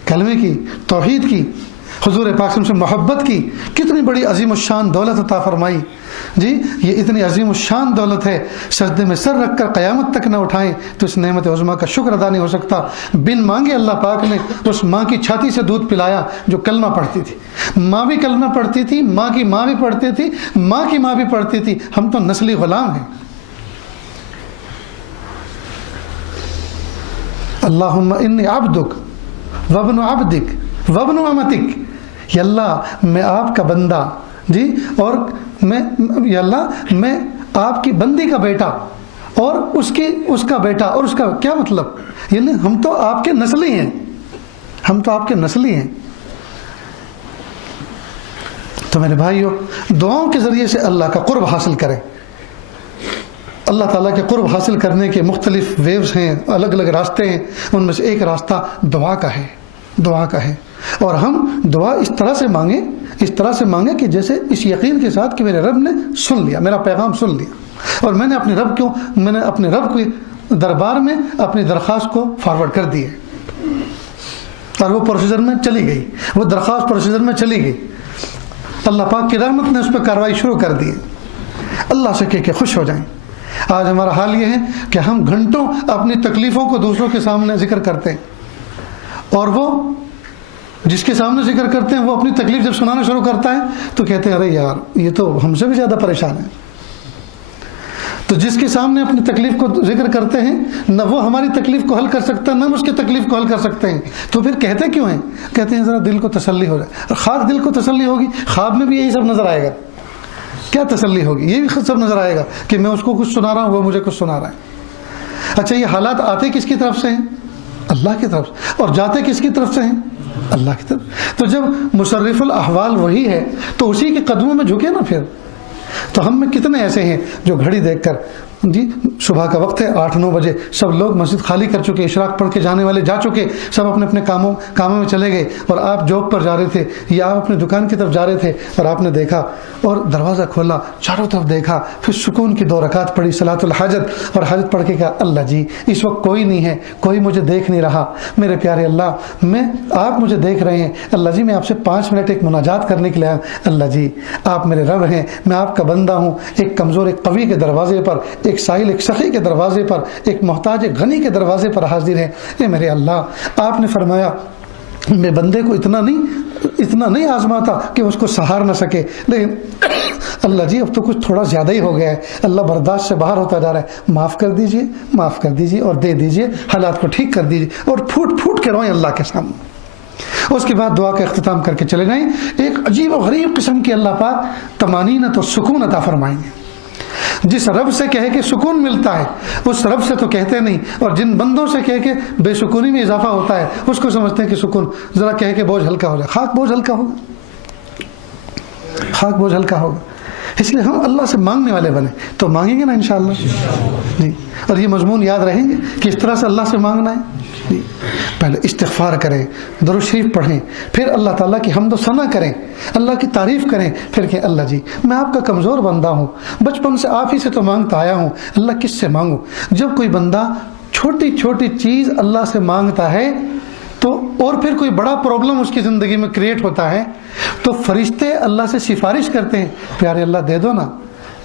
کلمے کی، توحید کی. حضور پاک سے محبت کی کتنی بڑی عظیم الشان دولت عطا فرمائی جی. یہ اتنی عظیم الشان دولت ہے, سجدے میں سر رکھ کر قیامت تک نہ اٹھائیں تو اس نعمت عظمیٰ کا شکر ادا نہیں ہو سکتا. بن مانگے اللہ پاک نے اس ماں کی چھاتی سے دودھ پلایا جو کلمہ پڑھتی تھی. ماں بھی کلمہ پڑھتی تھی, ماں کی ماں بھی پڑھتی تھی, ماں کی ماں بھی پڑھتی تھی. ہم تو نسلی غلام ہیں. اللہم انی عبدک وابن عبدک وابن امتک. یا اللہ میں آپ کا بندہ جی, اور یا اللہ میں آپ کی بندی کا بیٹا اور اس کا بیٹا. اور اس کا کیا مطلب, یعنی ہم تو آپ کے نسلی ہیں, ہم تو آپ کے نسلی ہیں. تو میرے بھائیو, دعاؤں کے ذریعے سے اللہ کا قرب حاصل کریں. اللہ تعالیٰ کے قرب حاصل کرنے کے مختلف ویوز ہیں, الگ الگ راستے ہیں. ان میں سے ایک راستہ دعا کا ہے, دعا کا ہے. اور ہم دعا اس طرح سے مانگیں کہ جیسے اس یقین کے ساتھ کہ میرے رب نے سن لیا, میرا پیغام سن لیا, اور میں نے اپنے رب کے دربار میں اپنی درخواست کو فارورڈ کر دی ہے, اور وہ پروسیجر میں چلی گئی, وہ درخواست پروسیجر میں چلی گئی. اللہ پاک کی رحمت نے اس پہ کارروائی شروع کر دی ہے. اللہ سے کہہ کے خوش ہو جائیں. آج ہمارا حال یہ ہے کہ ہم گھنٹوں اپنی تکلیفوں کو دوسروں کے سامنے ذکر کرتے ہیں, اور وہ جس کے سامنے ذکر کرتے ہیں وہ اپنی تکلیف جب سنانا شروع کرتا ہے تو کہتے ہیں ارے یار یہ تو ہم سے بھی زیادہ پریشان ہے. تو جس کے سامنے اپنی تکلیف کو ذکر کرتے ہیں نہ وہ ہماری تکلیف کو حل کر سکتا ہے, نہ ہم اس کی تکلیف کو حل کر سکتے ہیں. تو پھر کہتے کیوں ہیں؟ کہتے ہیں ذرا دل کو تسلی ہو جائے. خواب دل کو تسلی ہوگی, خواب میں بھی یہی سب نظر آئے گا. کیا تسلی ہوگی؟ یہ بھی سب نظر آئے گا کہ میں اس کو کچھ سنا رہا ہوں, وہ مجھے کچھ سنا رہا ہے. اچھا, یہ حالات آتے کس کی طرف سے ہیں؟ اللہ کی طرف سے. اور جاتے کس کی طرف سے ہیں؟ اللہ کی طرف. تو جب مصرف الاحوال وہی ہے تو اسی کے قدموں میں جھکے نا. پھر تو ہم میں کتنے ایسے ہیں جو گھڑی دیکھ کر جی صبح کا وقت ہے 8-9 بجے, سب لوگ مسجد خالی کر چکے, اشراق پڑھ کے جانے والے جا چکے, سب اپنے اپنے کاموں میں چلے گئے, اور آپ جاب پر جا رہے تھے یا آپ اپنے دکان کی طرف جا رہے تھے, اور آپ نے دیکھا اور دروازہ کھولا, چاروں طرف دیکھا, پھر سکون کی 2 رکعت پڑھی صلاۃ الحاجت, اور حاجت پڑھ کے کہا اللہ جی اس وقت کوئی نہیں ہے, کوئی مجھے دیکھ نہیں رہا, میرے پیارے اللہ آپ مجھے دیکھ رہے ہیں, اللہ جی میں آپ سے 5 منٹ ایک مناجات کرنے کے لیے آیا, اللہ جی آپ میرے رب ہیں, میں آپ کا بندہ ہوں, ایک کمزور ایک قوی کے دروازے پر, ایک سائل ایک سخی کے دروازے پر, ایک محتاج ایک غنی کے دروازے پر حاضر ہے. اے میرے اللہ آپ نے فرمایا میں بندے کو اتنا نہیں آزماتا کہ اس کو سہار نہ سکے, لیکن اللہ جی اب تو کچھ تھوڑا زیادہ ہی ہو گیا ہے, اللہ برداشت سے باہر ہوتا جا رہا ہے, معاف کر دیجئے اور دے دیجئے, حالات کو ٹھیک کر دیجئے, اور پھوٹ کے روئیں اللہ کے سامنے. اس کے بعد دعا کا اختتام کر کے چلے جائیں. ایک عجیب و غریب قسم کی اللہ پاک طمانینت اور سکون عطا فرمائیں گے. جس رب سے کہے کہ سکون ملتا ہے اس رب سے تو کہتے نہیں, اور جن بندوں سے کہے کہ بے سکونی میں اضافہ ہوتا ہے اس کو سمجھتے ہیں کہ سکون, ذرا کہے کہ بوجھ ہلکا ہو جائے. خاک بوجھ ہلکا ہوگا. اس لیے ہم اللہ سے مانگنے والے بنے تو مانگیں گے نا انشاءاللہ جی. اور یہ مضمون یاد رہیں گے کہ اس طرح سے اللہ سے مانگنا ہے جی. پہلے استغفار کریں, درود شریف پڑھیں, پھر اللہ تعالیٰ کی حمد و ثنا کریں, اللہ کی تعریف کریں, پھر کہ اللہ جی میں آپ کا کمزور بندہ ہوں, بچپن سے آپ ہی سے تو مانگتا آیا ہوں, اللہ کس سے مانگوں. جب کوئی بندہ چھوٹی چھوٹی چیز اللہ سے مانگتا ہے تو اور پھر کوئی بڑا پرابلم اس کی زندگی میں کریٹ ہوتا ہے تو فرشتے اللہ سے سفارش کرتے ہیں, پیارے اللہ دے دو نا,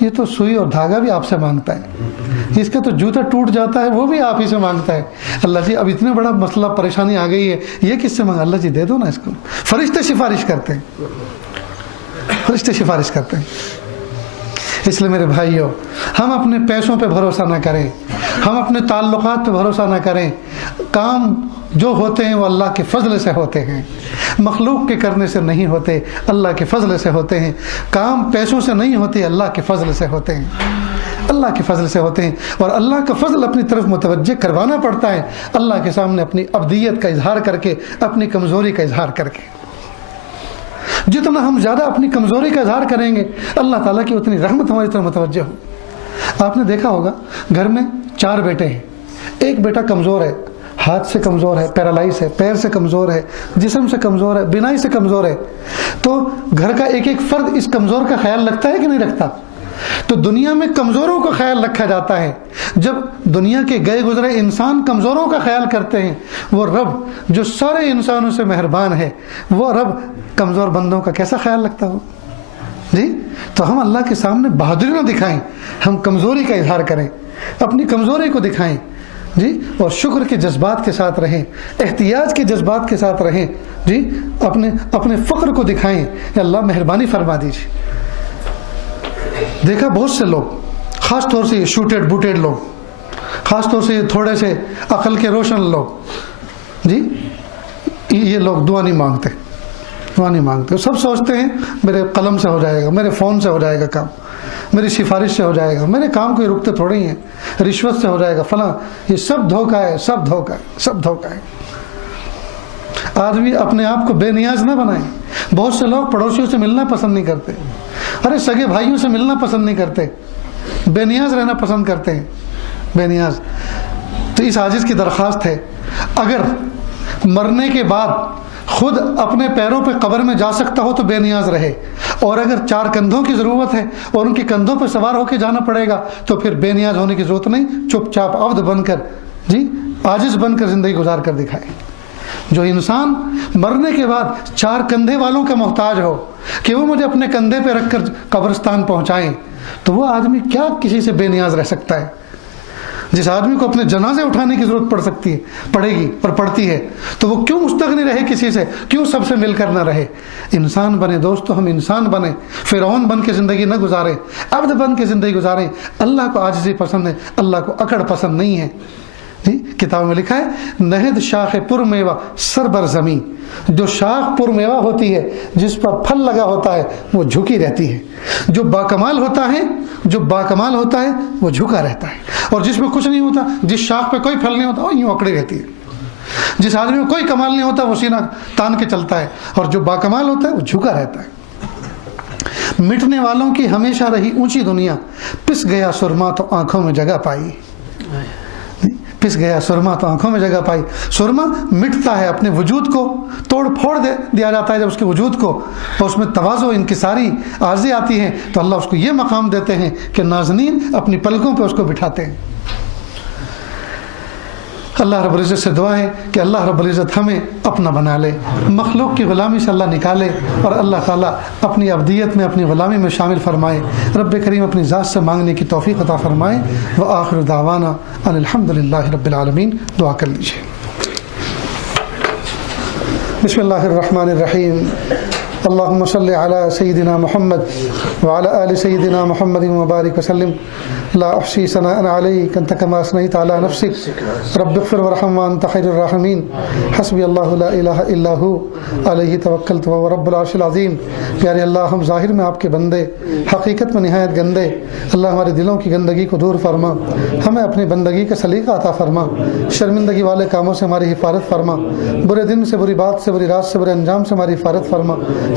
یہ تو سوئی اور دھاگا بھی آپ سے مانگتا ہے, اس کا تو جوتا ٹوٹ جاتا ہے وہ بھی آپ ہی سے مانگتا ہے. اللہ جی اب اتنا بڑا مسئلہ پریشانی آ گئی ہے, یہ کس سے مانگا؟ اللہ جی دے دو نا اس کو. فرشتے سفارش کرتے ہیں. اس لیے میرے بھائیوں ہم اپنے پیسوں پہ بھروسہ نہ کریں, ہم اپنے تعلقات پہ بھروسہ نہ کریں. کام جو ہوتے ہیں وہ اللہ کے فضل سے ہوتے ہیں, مخلوق کے کرنے سے نہیں ہوتے, اللہ کے فضل سے ہوتے ہیں. کام پیسوں سے نہیں ہوتے, اللہ کے فضل سے ہوتے ہیں, اللہ کے فضل سے ہوتے ہیں. اور اللہ کا فضل اپنی طرف متوجہ کروانا پڑتا ہے اللہ کے سامنے اپنی عبدیت کا اظہار کر کے, اپنی کمزوری کا اظہار کر کے. جتنا ہم زیادہ اپنی کمزوری کا اظہار کریں گے اللہ تعالیٰ کی اتنی رحمت ہماری طرف متوجہ ہو. آپ نے دیکھا ہوگا گھر میں 4 بیٹے ہیں, ایک بیٹا کمزور ہے, ہاتھ سے کمزور ہے, پیرالائز ہے, پیر سے کمزور ہے, جسم سے کمزور ہے, بینائی سے کمزور ہے. تو گھر کا ایک فرد اس کمزور کا خیال رکھتا ہے کہ نہیں رکھتا؟ تو دنیا میں کمزوروں کا خیال رکھا جاتا ہے, جب دنیا کے گئے گزرے انسان کمزوروں کا خیال کرتے ہیں، وہ رب جو سارے انسانوں سے مہربان ہے، وہ رب کمزور بندوں کا کیسا خیال رکھتا ہو؟ جی تو ہم اللہ کے سامنے بہادری نہ دکھائیں، ہم کمزوری کا اظہار کریں، اپنی کمزوری کو دکھائیں جی، اور شکر کے جذبات کے ساتھ رہیں، احتیاج کے جذبات کے ساتھ رہیں جی، اپنے فقر کو دکھائیں کہ اللہ مہربانی فرما دیجیے۔ دیکھا بہت سے لوگ، خاص طور سے یہ شوٹیڈ بوٹیڈ لوگ، خاص طور سے تھوڑے سے عقل کے روشن لوگ جی، یہ لوگ دعا نہیں مانگتے، دعا نہیں مانگتے، سب سوچتے ہیں میرے قلم سے ہو جائے گا، میرے فون سے ہو جائے گا کام، میری سفارش سے ہو جائے گا، میرے کام کو یہ رکتے تھوڑے ہی ہیں، رشوت سے ہو جائے گا فلاں، یہ سب دھوکہ ہے، سب دھوکہ ہے، سب دھوکہ ہے۔ آدمی اپنے آپ کو بے نیاز نہ بنائیں۔ بہت سے لوگ پڑوسیوں سے ملنا پسند نہیں کرتے، ارے سگے بھائیوں سے ملنا پسند نہیں کرتے، بے نیاز رہنا پسند کرتے ہیں، بے نیاز۔ تو اس عاجز کی درخواست ہے، اگر مرنے کے بعد خود اپنے پیروں پہ قبر میں جا سکتا ہو تو بے نیاز رہے، اور اگر 4 کندھوں کی ضرورت ہے اور ان کے کندھوں پہ سوار ہو کے جانا پڑے گا تو پھر بے نیاز ہونے کی ضرورت نہیں، چپ چاپ عبد بن کر جی، عاجز بن کر زندگی گزار کر دکھائے۔ جو انسان مرنے کے بعد 4 کندھے والوں کا محتاج ہو کہ وہ مجھے اپنے کندھے پہ رکھ کر قبرستان پہنچائیں، تو وہ آدمی کیا کسی سے بے نیاز رہ سکتا ہے؟ جس آدمی کو اپنے جنازے اٹھانے کی ضرورت پڑے گی اور پڑتی ہے، تو وہ کیوں مستغنی رہے کسی سے، کیوں سب سے مل کر نہ رہے؟ انسان بنے دوستو، ہم انسان بنے، فرعون بن کے زندگی نہ گزاریں، عبد بن کے زندگی گزاریں۔ اللہ کو عاجزی پسند ہے، اللہ کو اکڑ پسند نہیں ہے جی۔ کتاب میں لکھا ہے نہد شاخ پر میوہ سر بر زمین، جو شاخ پر میوہ ہوتی ہے، جس پر پھل لگا ہوتا ہے، وہ جھکی رہتی ہے۔ جو باکمال ہوتا ہے، جو باکمال ہوتا ہے وہ جھکا رہتا ہے، اور جس میں کچھ نہیں ہوتا، جس شاخ پہ کوئی پھل نہیں ہوتا وہ یوں اکڑی رہتی ہے۔ جس آدمی میں کوئی کمال نہیں ہوتا وہ سینہ تان کے چلتا ہے، اور جو باکمال ہوتا ہے وہ جھکا رہتا ہے۔ مٹنے والوں کی ہمیشہ رہی اونچی دنیا، پس گیا سرما تو آنکھوں میں جگہ پائی، پس گیا سرما تو آنکھوں میں جگہ پائی۔ سرما مٹتا ہے، اپنے وجود کو توڑ پھوڑ دیا جاتا ہے، جب اس کے وجود کو اور اس میں تواضع انکساری عارضی آتی ہے تو اللہ اس کو یہ مقام دیتے ہیں کہ نازنین اپنی پلکوں پہ اس کو بٹھاتے ہیں۔ اللہ رب العزت سے دعا ہے کہ اللہ رب العزت ہمیں اپنا بنا لے، مخلوق کی غلامی سے اللہ نکالے، اور اللہ تعالیٰ اپنی عبدیت میں، اپنی غلامی میں شامل فرمائے۔ رب کریم اپنی ذات سے مانگنے کی توفیق عطا فرمائے۔ وآخر دعوانا ان الحمد للہ رب العالمین۔ دعا کر لیجیے۔ بسم اللہ الرحمن الرحیم۔ اللهم صل على سيدنا محمد وعلى آل سيدنا محمد وبارك وسلم۔ لا أحصي ثناء عليك أنت كما أثنيت على نفسك رب اغفر وارحم وأنت خير الراحمين حسبي الله لا إله إلا هو عليه توكلت وهو رب العرش العظيم۔ پیارے اللہ، ہم ظاہر میں آپ کے بندے، حقیقت میں نہایت گندے، اللہ ہمارے دلوں کی گندگی کو دور فرما، ہمیں اپنی بندگی کا سلیقہ عطا فرما، شرمندگی والے کاموں سے ہماری حفاظت فرما، برے دن سے، بری بات سے، بری رات سے، برے انجام سے ہماری حفاظت فرما،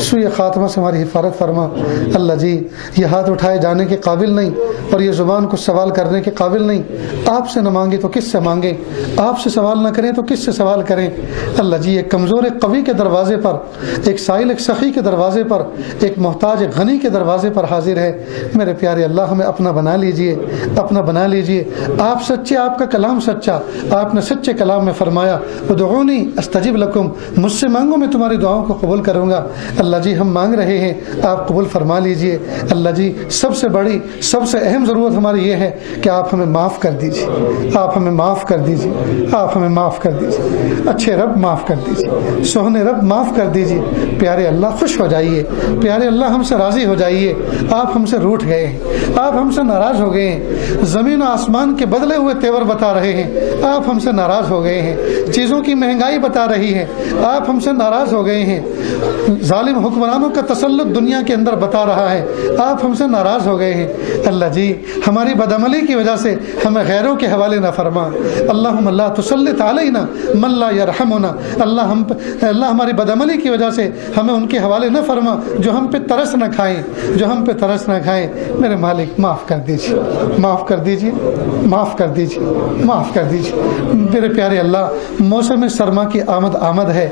سوء خاتمہ سے ہماری حفاظت فرما۔ اللہ جی، یہ ہاتھ اٹھائے جانے کے قابل نہیں اور یہ زبان کو سوال کرنے کے قابل نہیں، آپ سے نہ مانگے تو کس سے مانگیں، آپ سے سوال نہ کریں تو کس سے سوال کریں۔ اللہ جی، ایک کمزور ایک قوی کے دروازے پر، ایک سائل ایک سخی کے دروازے پر، ایک محتاج ایک غنی کے دروازے پر حاضر ہے۔ میرے پیارے اللہ، ہمیں اپنا بنا لیجئے، اپنا بنا لیجئے۔ آپ سچے، آپ کا کلام سچا، آپ نے سچے کلام میں فرمایا ادعونی استجب لکم، مجھ سے مانگو میں تمہاری دعاؤں کو قبول کروں گا۔ اللہ جی، ہم مانگ رہے ہیں، آپ قبول فرما لیجئے۔ اللہ جی، سب سے بڑی، سب سے اہم ضرورت ہماری یہ ہے کہ آپ ہمیں معاف کر دیجئے، آپ ہمیں معاف کر دیجئے، آپ ہمیں معاف کر دیجئے۔ اچھے رب معاف کر دیجئے، سوہنے رب معاف کر دیجئے۔ پیارے اللہ خوش ہو جائیے، پیارے اللہ ہم سے راضی ہو جائیے۔ آپ ہم سے روٹھ گئے ہیں، آپ ہم سے ناراض ہو گئے ہیں، زمین و آسمان کے بدلے ہوئے تیور بتا رہے ہیں، آپ ہم سے ناراض ہو گئے ہیں، چیزوں کی مہنگائی بتا رہی ہے، آپ ہم سے ناراض ہو گئے ہیں، ظالم حکمرانوں کا تسلط دنیا کے اندر بتا رہا ہے، آپ ہم سے ناراض ہو گئے ہیں۔ اللہ جی، ہماری بدعملی کی وجہ سے ہمیں غیروں کے حوالے نہ فرما۔ اللہم لا تسلط علینا من لا یرحمنا، اللہ ہماری بدعملی کی وجہ سے ہمیں ان کے حوالے نہ فرما جو ہم پہ ترس نہ کھائیں، جو ہم پہ ترس نہ کھائیں۔ میرے مالک معاف کر دیجیے، معاف کر دیجیے، معاف کر دیجیے، معاف کر دیجیے۔ میرے پیارے اللہ، موسم سرما کی آمد ہے،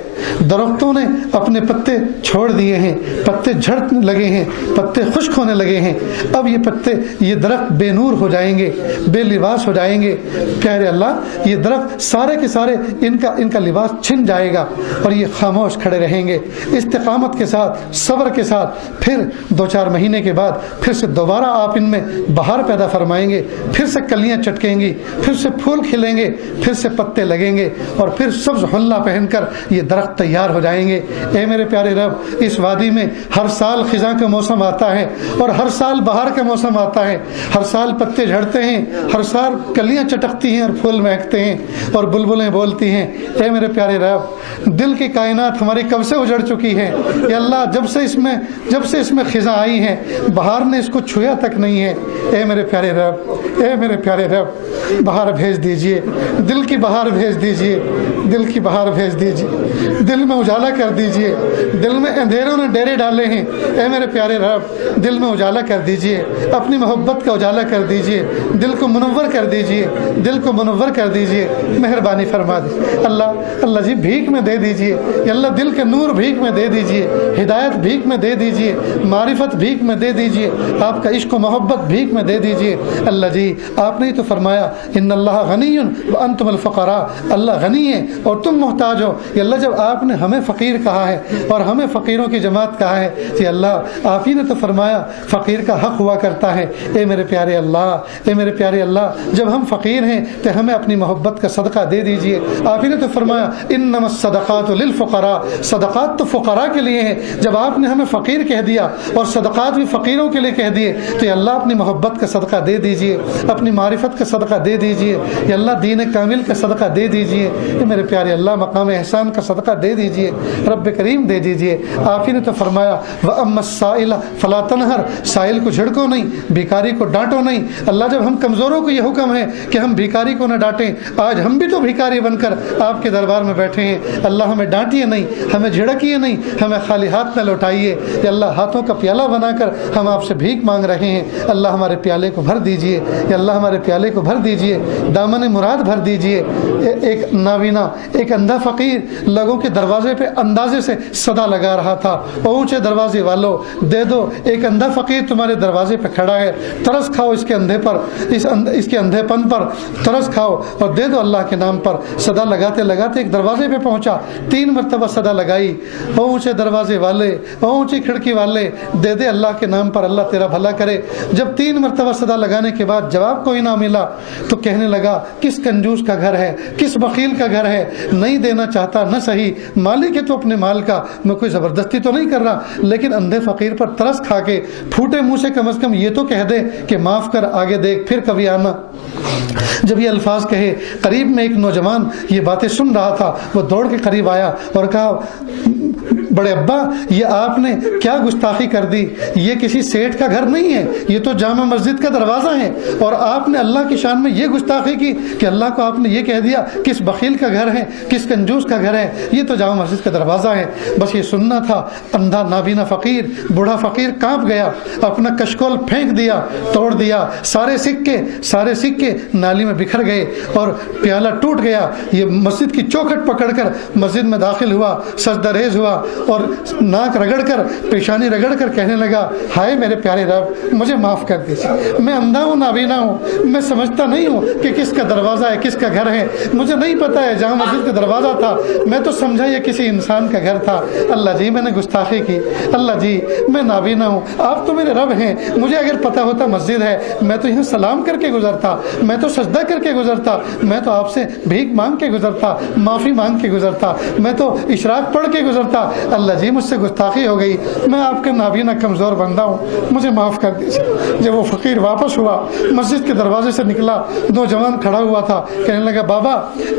درختوں نے اپنے پتے چھوڑ دیے ہیں, پتے جھڑنے لگے ہیں, پتے خشک ہونے لگے ہیں. اب یہ پتے, یہ درخت بے نور ہو جائیں گے, بے لباس ہو جائیں گے. پیارے اللہ, یہ درخت سارے کے سارے ان کا لباس چھن جائے گا اور یہ خاموش کھڑے رہیں گے استقامت کے ساتھ, صبر کے ساتھ. پھر 2-4 مہینے کے بعد پھر سے دوبارہ آپ ان میں بہار پیدا فرمائیں گے, پھر سے کلیاں چٹکیں گی, پھر سے پھول کھلیں گے, پھر سے پتے لگیں گے اور پھر سبز حلہ پہن کر یہ درخت تیار ہو جائیں گے. اے میرے پیارے رب, اس وادی میں ہر سال خزاں کا موسم آتا ہے اور ہر سال بہار کا موسم آتا ہے, ہر سال پتے جھڑتے ہیں, ہر سال کلیاں چٹکتی ہیں اور پھول مہکتے ہیں اور بلبلیں بولتی ہیں. اے میرے پیارے رب, دل کی کائنات ہماری کب سے اجڑ چکی ہے یا اللہ, جب سے اس میں خزاں آئی ہیں بہار نے اس کو چھویا تک نہیں ہے. اے میرے پیارے رب, اے میرے پیارے رب, بہار بھیج دیجئے, دل کی بہار بھیج دیجئے, دل کی بہار بھیج دیجئے, دل میں اجالا کر دیجئے. دل میں اندھیروں نے ڈیرے ڈالے ہیں, اے میرے پیارے رب دل میں اجالا کر دیجئے, اپنی محبت کا اجالا کر دیجئے, دل کو منور کر دیجئے, دل کو منور کر دیجئے. مہربانی فرما دی اللہ جی, بھیک میں دے دیجئے یا اللہ, دل کے نور بھیک میں دے دیجئے, ہدایت بھیک میں دے دیجئے, معرفت بھیک میں دے دیجئے, آپ کا عشق و محبت بھیک میں دے دیجئے. اللہ جی, آپ نے ہی تو فرمایا ان اللہ غنی وانتم الفقراء, اللہ غنی ہے اور تم محتاج ہو. یا اللہ, جب آپ نے ہمیں فقیر کہا ہے اور ہمیں فقیروں کی جماعت کہا ہے, کہ اللہ آپ ہی نے تو فرمایا فقیر کا حق ہوا کرتا ہے. اے میرے پیارے اللہ, اے میرے پیارے اللہ, جب ہم فقیر ہیں تو ہمیں اپنی محبت کا صدقہ دے دیجئے. آپ ہی نے تو فرمایا انما الصدقات للفقراء, صدقات تو فقراء کے لیے ہیں. جب آپ نے ہمیں فقیر کہہ دیا اور صدقات بھی فقیروں کے لیے کہہ دیے, تو یا اللہ اپنی محبت کا صدقہ دے دیجئے, اپنی معرفت کا صدقہ دے دیجئے. یا اللہ دین کامل کا صدقہ دے دیجئے. اے میرے پیارے اللہ, مقام احسان کا صدقہ دے دیجئے, رب کریم دے دیجئے. آپ ہی نے تو فرمایا وَأَمَّا السَّائِلَ فَلَا تَنْهَرْ, سائل کو جھڑکو نہیں, بھیکاری کو ڈانٹو نہیں. اللہ, جب ہم کمزوروں کو یہ حکم ہے کہ ہم بھیکاری کو نہ ڈانٹیں, آج ہم بھی تو بھیکاری بن کر آپ کے دربار میں بیٹھے ہیں. اللہ ہمیں ڈانٹیے نہیں, ہمیں جھڑکیے نہیں, ہمیں خالی ہاتھ نہ لوٹائیے. یا اللہ, ہاتھوں کا پیالہ بنا کر ہم آپ سے بھیک مانگ رہے ہیں. اللہ ہمارے پیالے کو بھر دیجئے, یا اللہ ہمارے پیالے کو بھر دیجئے, دامن مراد بھر دیجئے. ایک نابینا, ایک اندھا فقیر لوگوں کے دروازے پہ اندازے سے صدا لگا رہا تھا, اونچے دروازے والوں دے دو. ایک اندھا فقیر تمہارے دروازے پہ کھڑا ہے, ترس کھاؤ اس کے اندھے پر, اس کے اندھے پن پر ترس کھاؤ اور دے دو اللہ کے نام پر. صدا لگاتے لگاتے ایک دروازے پہ پہنچا, 3 مرتبہ صدا لگائی, اونچے دروازے والے, اونچی کھڑکی والے, دے دے اللہ کے نام پر, اللہ تیرا بھلا کرے. جب 3 مرتبہ صدا لگانے کے بعد جواب کوئی نہ ملا, تو کہنے لگا کس کنجوس کا گھر ہے, کس بخیل کا گھر ہے, نہیں دینا چاہتا نہ صحیح, مالک ہے تو اپنے مال کا, میں کوئی زبردستی تو نہیں کر رہا, لیکن اندھے فقیر پر ترس کھا کے پھوٹے منہ سے کم از کم یہ تو کہہ دے کہ معاف کر, آگے دیکھ, پھر کبھی آنا. جب یہ الفاظ کہے, قریب میں ایک نوجوان یہ باتیں سن رہا تھا, وہ دوڑ کے قریب آیا اور کہا بڑے ابا, یہ آپ نے کیا گستاخی کر دی, یہ کسی سیٹ کا گھر نہیں ہے, یہ تو جامع مسجد کا دروازہ ہے, اور آپ نے اللہ کی شان میں یہ گستاخی کی کہ اللہ کو آپ نے یہ کہہ دیا کس بخیل کا گھر ہے, کس کنجوس کا گھر ہے, یہ تو جامع مسجد کا دروازہ ہے. بس یہ سننا تھا. اندھا نابینا فقیر, بوڑھا فقیر کانپ گیا, اپنا کشکول پھینک دیا, توڑ دیا, سارے سکے نالی میں بکھر گئے اور پیالہ ٹوٹ گیا. یہ مسجد کی چوکھٹ پکڑ کر مسجد میں داخل ہوا, سجدہ ریز ہوا اور ناک رگڑ کر, پیشانی رگڑ کر کہنے لگا, ہائے میرے پیارے رب, مجھے معاف کر دیجیے, میں اندھا ہوں, نابینا ہوں, میں سمجھتا نہیں ہوں کہ کس کا دروازہ ہے, کس کا گھر ہے, مجھے نہیں پتا ہے جہاں مسجد کا دروازہ تھا, میں تو سمجھا یہ کسی انسان کا گھر تھا. اللہ جی, میں نے گستاخی کی, اللہ جی میں نابینا ہوں, آپ تو میرے رب ہیں, مجھے اگر پتا ہوتا مسجد ہے میں تو یہاں سلام کر کے گزرتا, میں تو سجدہ کر کے گزرتا, میں تو آپ سے بھیک مانگ کے گزرتا, معافی مانگ کے گزرتا, میں تو اشراق پڑھ کے گزرتا. اللہ جی مجھ سے گستاخی ہو گئی, میں آپ کے نابینا کمزور بندہ ہوں, مجھے معاف کر دیجیے. جب وہ فقیر واپس ہوا, مسجد کے دروازے سے نکلا, نوجوان کھڑا ہوا تھا, کہنے لگا, بابا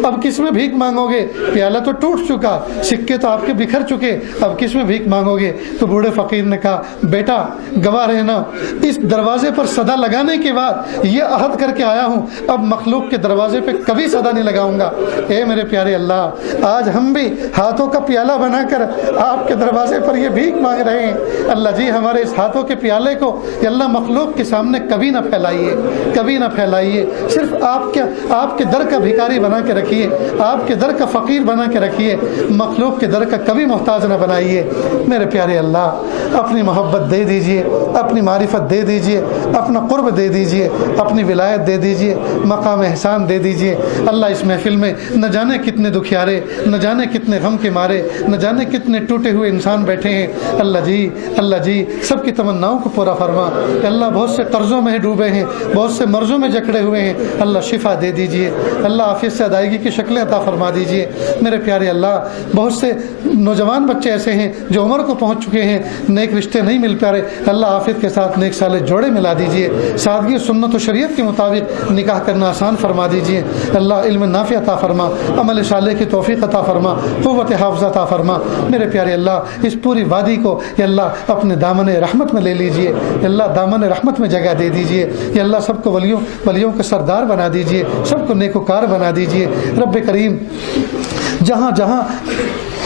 اب کس میں بھیک مانگو گے, پیالہ تو ٹوٹ چکا, سکے تو آپ کے بکھر چکے, اب کس میں بھیک مانگو گے. تو بوڑھے فقیر نے کہا, بیٹا گواہ رہنا, اس دروازے پر صدا لگانے کے بعد یہ عہد کر کے آیا ہوں, اب مخلوق کے دروازے پہ کبھی صدا نہیں لگاؤں گا. اے میرے پیارے اللہ, آج ہم بھی ہاتھوں کا پیالہ بنا کر آپ کے دروازے پر یہ بھیک مانگ رہے ہیں. اللہ جی ہمارے اس ہاتھوں کے پیالے کو یا اللہ مخلوق کے سامنے کبھی نہ پھیلائیے, کبھی نہ پھیلائیے. صرف آپ کے در کا بھکاری بنا کے رکھیے، آپ کے در کا فقیر بنا کے رکھیے، مخلوق کے در کا کبھی محتاج نہ بنائیے۔ میرے پیارے اللہ اپنی محبت دے دیجئے، اپنی معرفت دے دیجئے، اپنا قرب دے دیجئے، اپنی ولایت دے دیجئے، مقام احسان دے دیجئے۔ اللہ اس محفل میں نہ جانے کتنے دکھیارے، نہ جانے کتنے غم کے مارے، نہ جانے کتنے ٹوٹے ہوئے انسان بیٹھے ہیں۔ اللہ جی سب کی تمناؤں کو پورا فرما۔ اللہ بہت سے قرضوں میں ڈوبے ہیں، بہت سے مرضوں میں جکڑے ہوئے ہیں، اللہ شفا دے دیجئے، اللہ عافیت سے ادائیگی کی شکلیں عطا فرما دیجئے۔ میرے پیارے اللہ بہت سے نوجوان بچے ایسے ہیں جو عمر کو پہنچ چکے ہیں، نیک رشتے نہیں مل پا رہے، اللہ عافیت کے ساتھ نیک صالح جوڑے ملا دیجئے، سادگی سنت و شریعت کے مطابق نکاح کرنا آسان فرما دیجئے۔ اللہ علم نافع عطا فرما، عمل صالح کی توفیق عطا فرما، قوت حافظہ عطا فرما۔ میرے پیارے اللہ اس پوری وادی کو یا اللہ اپنے دامن رحمت میں لے لیجئے، یا اللہ دامن رحمت میں جگہ دے دیجئے، یا اللہ سب کو ولیوں کے سردار بنا دیجئے، سب کو نیکوکار بنا دیجئے۔ رب کریم جہاں جہاں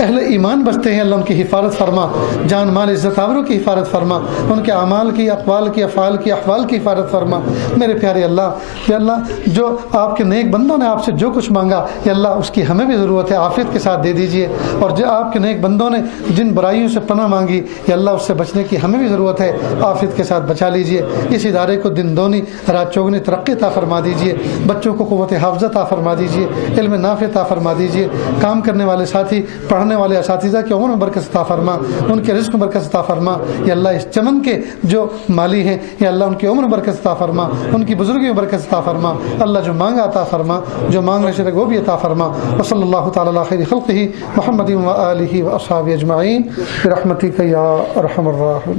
اہل ایمان بستے ہیں اللہ ان کی حفاظت فرما، جان مال عزت آبرو کی حفاظت فرما، ان کے اعمال کی، اقوال کی، افعال کی، احوال کی حفاظت فرما۔ میرے پیارے اللہ یا اللہ جو آپ کے نیک بندوں نے آپ سے جو کچھ مانگا یا اللہ اس کی ہمیں بھی ضرورت ہے، عافیت کے ساتھ دے دیجئے، اور جو آپ کے نیک بندوں نے جن برائیوں سے پناہ مانگی یا اللہ اس سے بچنے کی ہمیں بھی ضرورت ہے، عافیت کے ساتھ بچا لیجئے۔ اس ادارے کو دن دونی رات چوگنی ترقی عطا فرما دیجئے، بچوں کو قوت حافظہ عطا فرما دیجئے، علم نافع عطا فرما دیجئے، کام کرنے والے ساتھی، پڑھنے والے اساتذہ کی عمر میں برکت عطا فرما، ان کے رزق میں برکت عطا فرما۔ یا اللہ اس چمن کے جو مالی ہیں یا اللہ ان کی عمر میں برکت عطا فرما، ان کی بزرگی میں برکت عطا فرما۔ اللہ جو مانگا عطا فرما، جو مانگنے سے وہ بھی عطا فرما۔ وصلی اللہ تعالی علی خیر خلقہ محمد و آلہ و اصحابہ اجمعین برحمتک یا ارحم الراحمین۔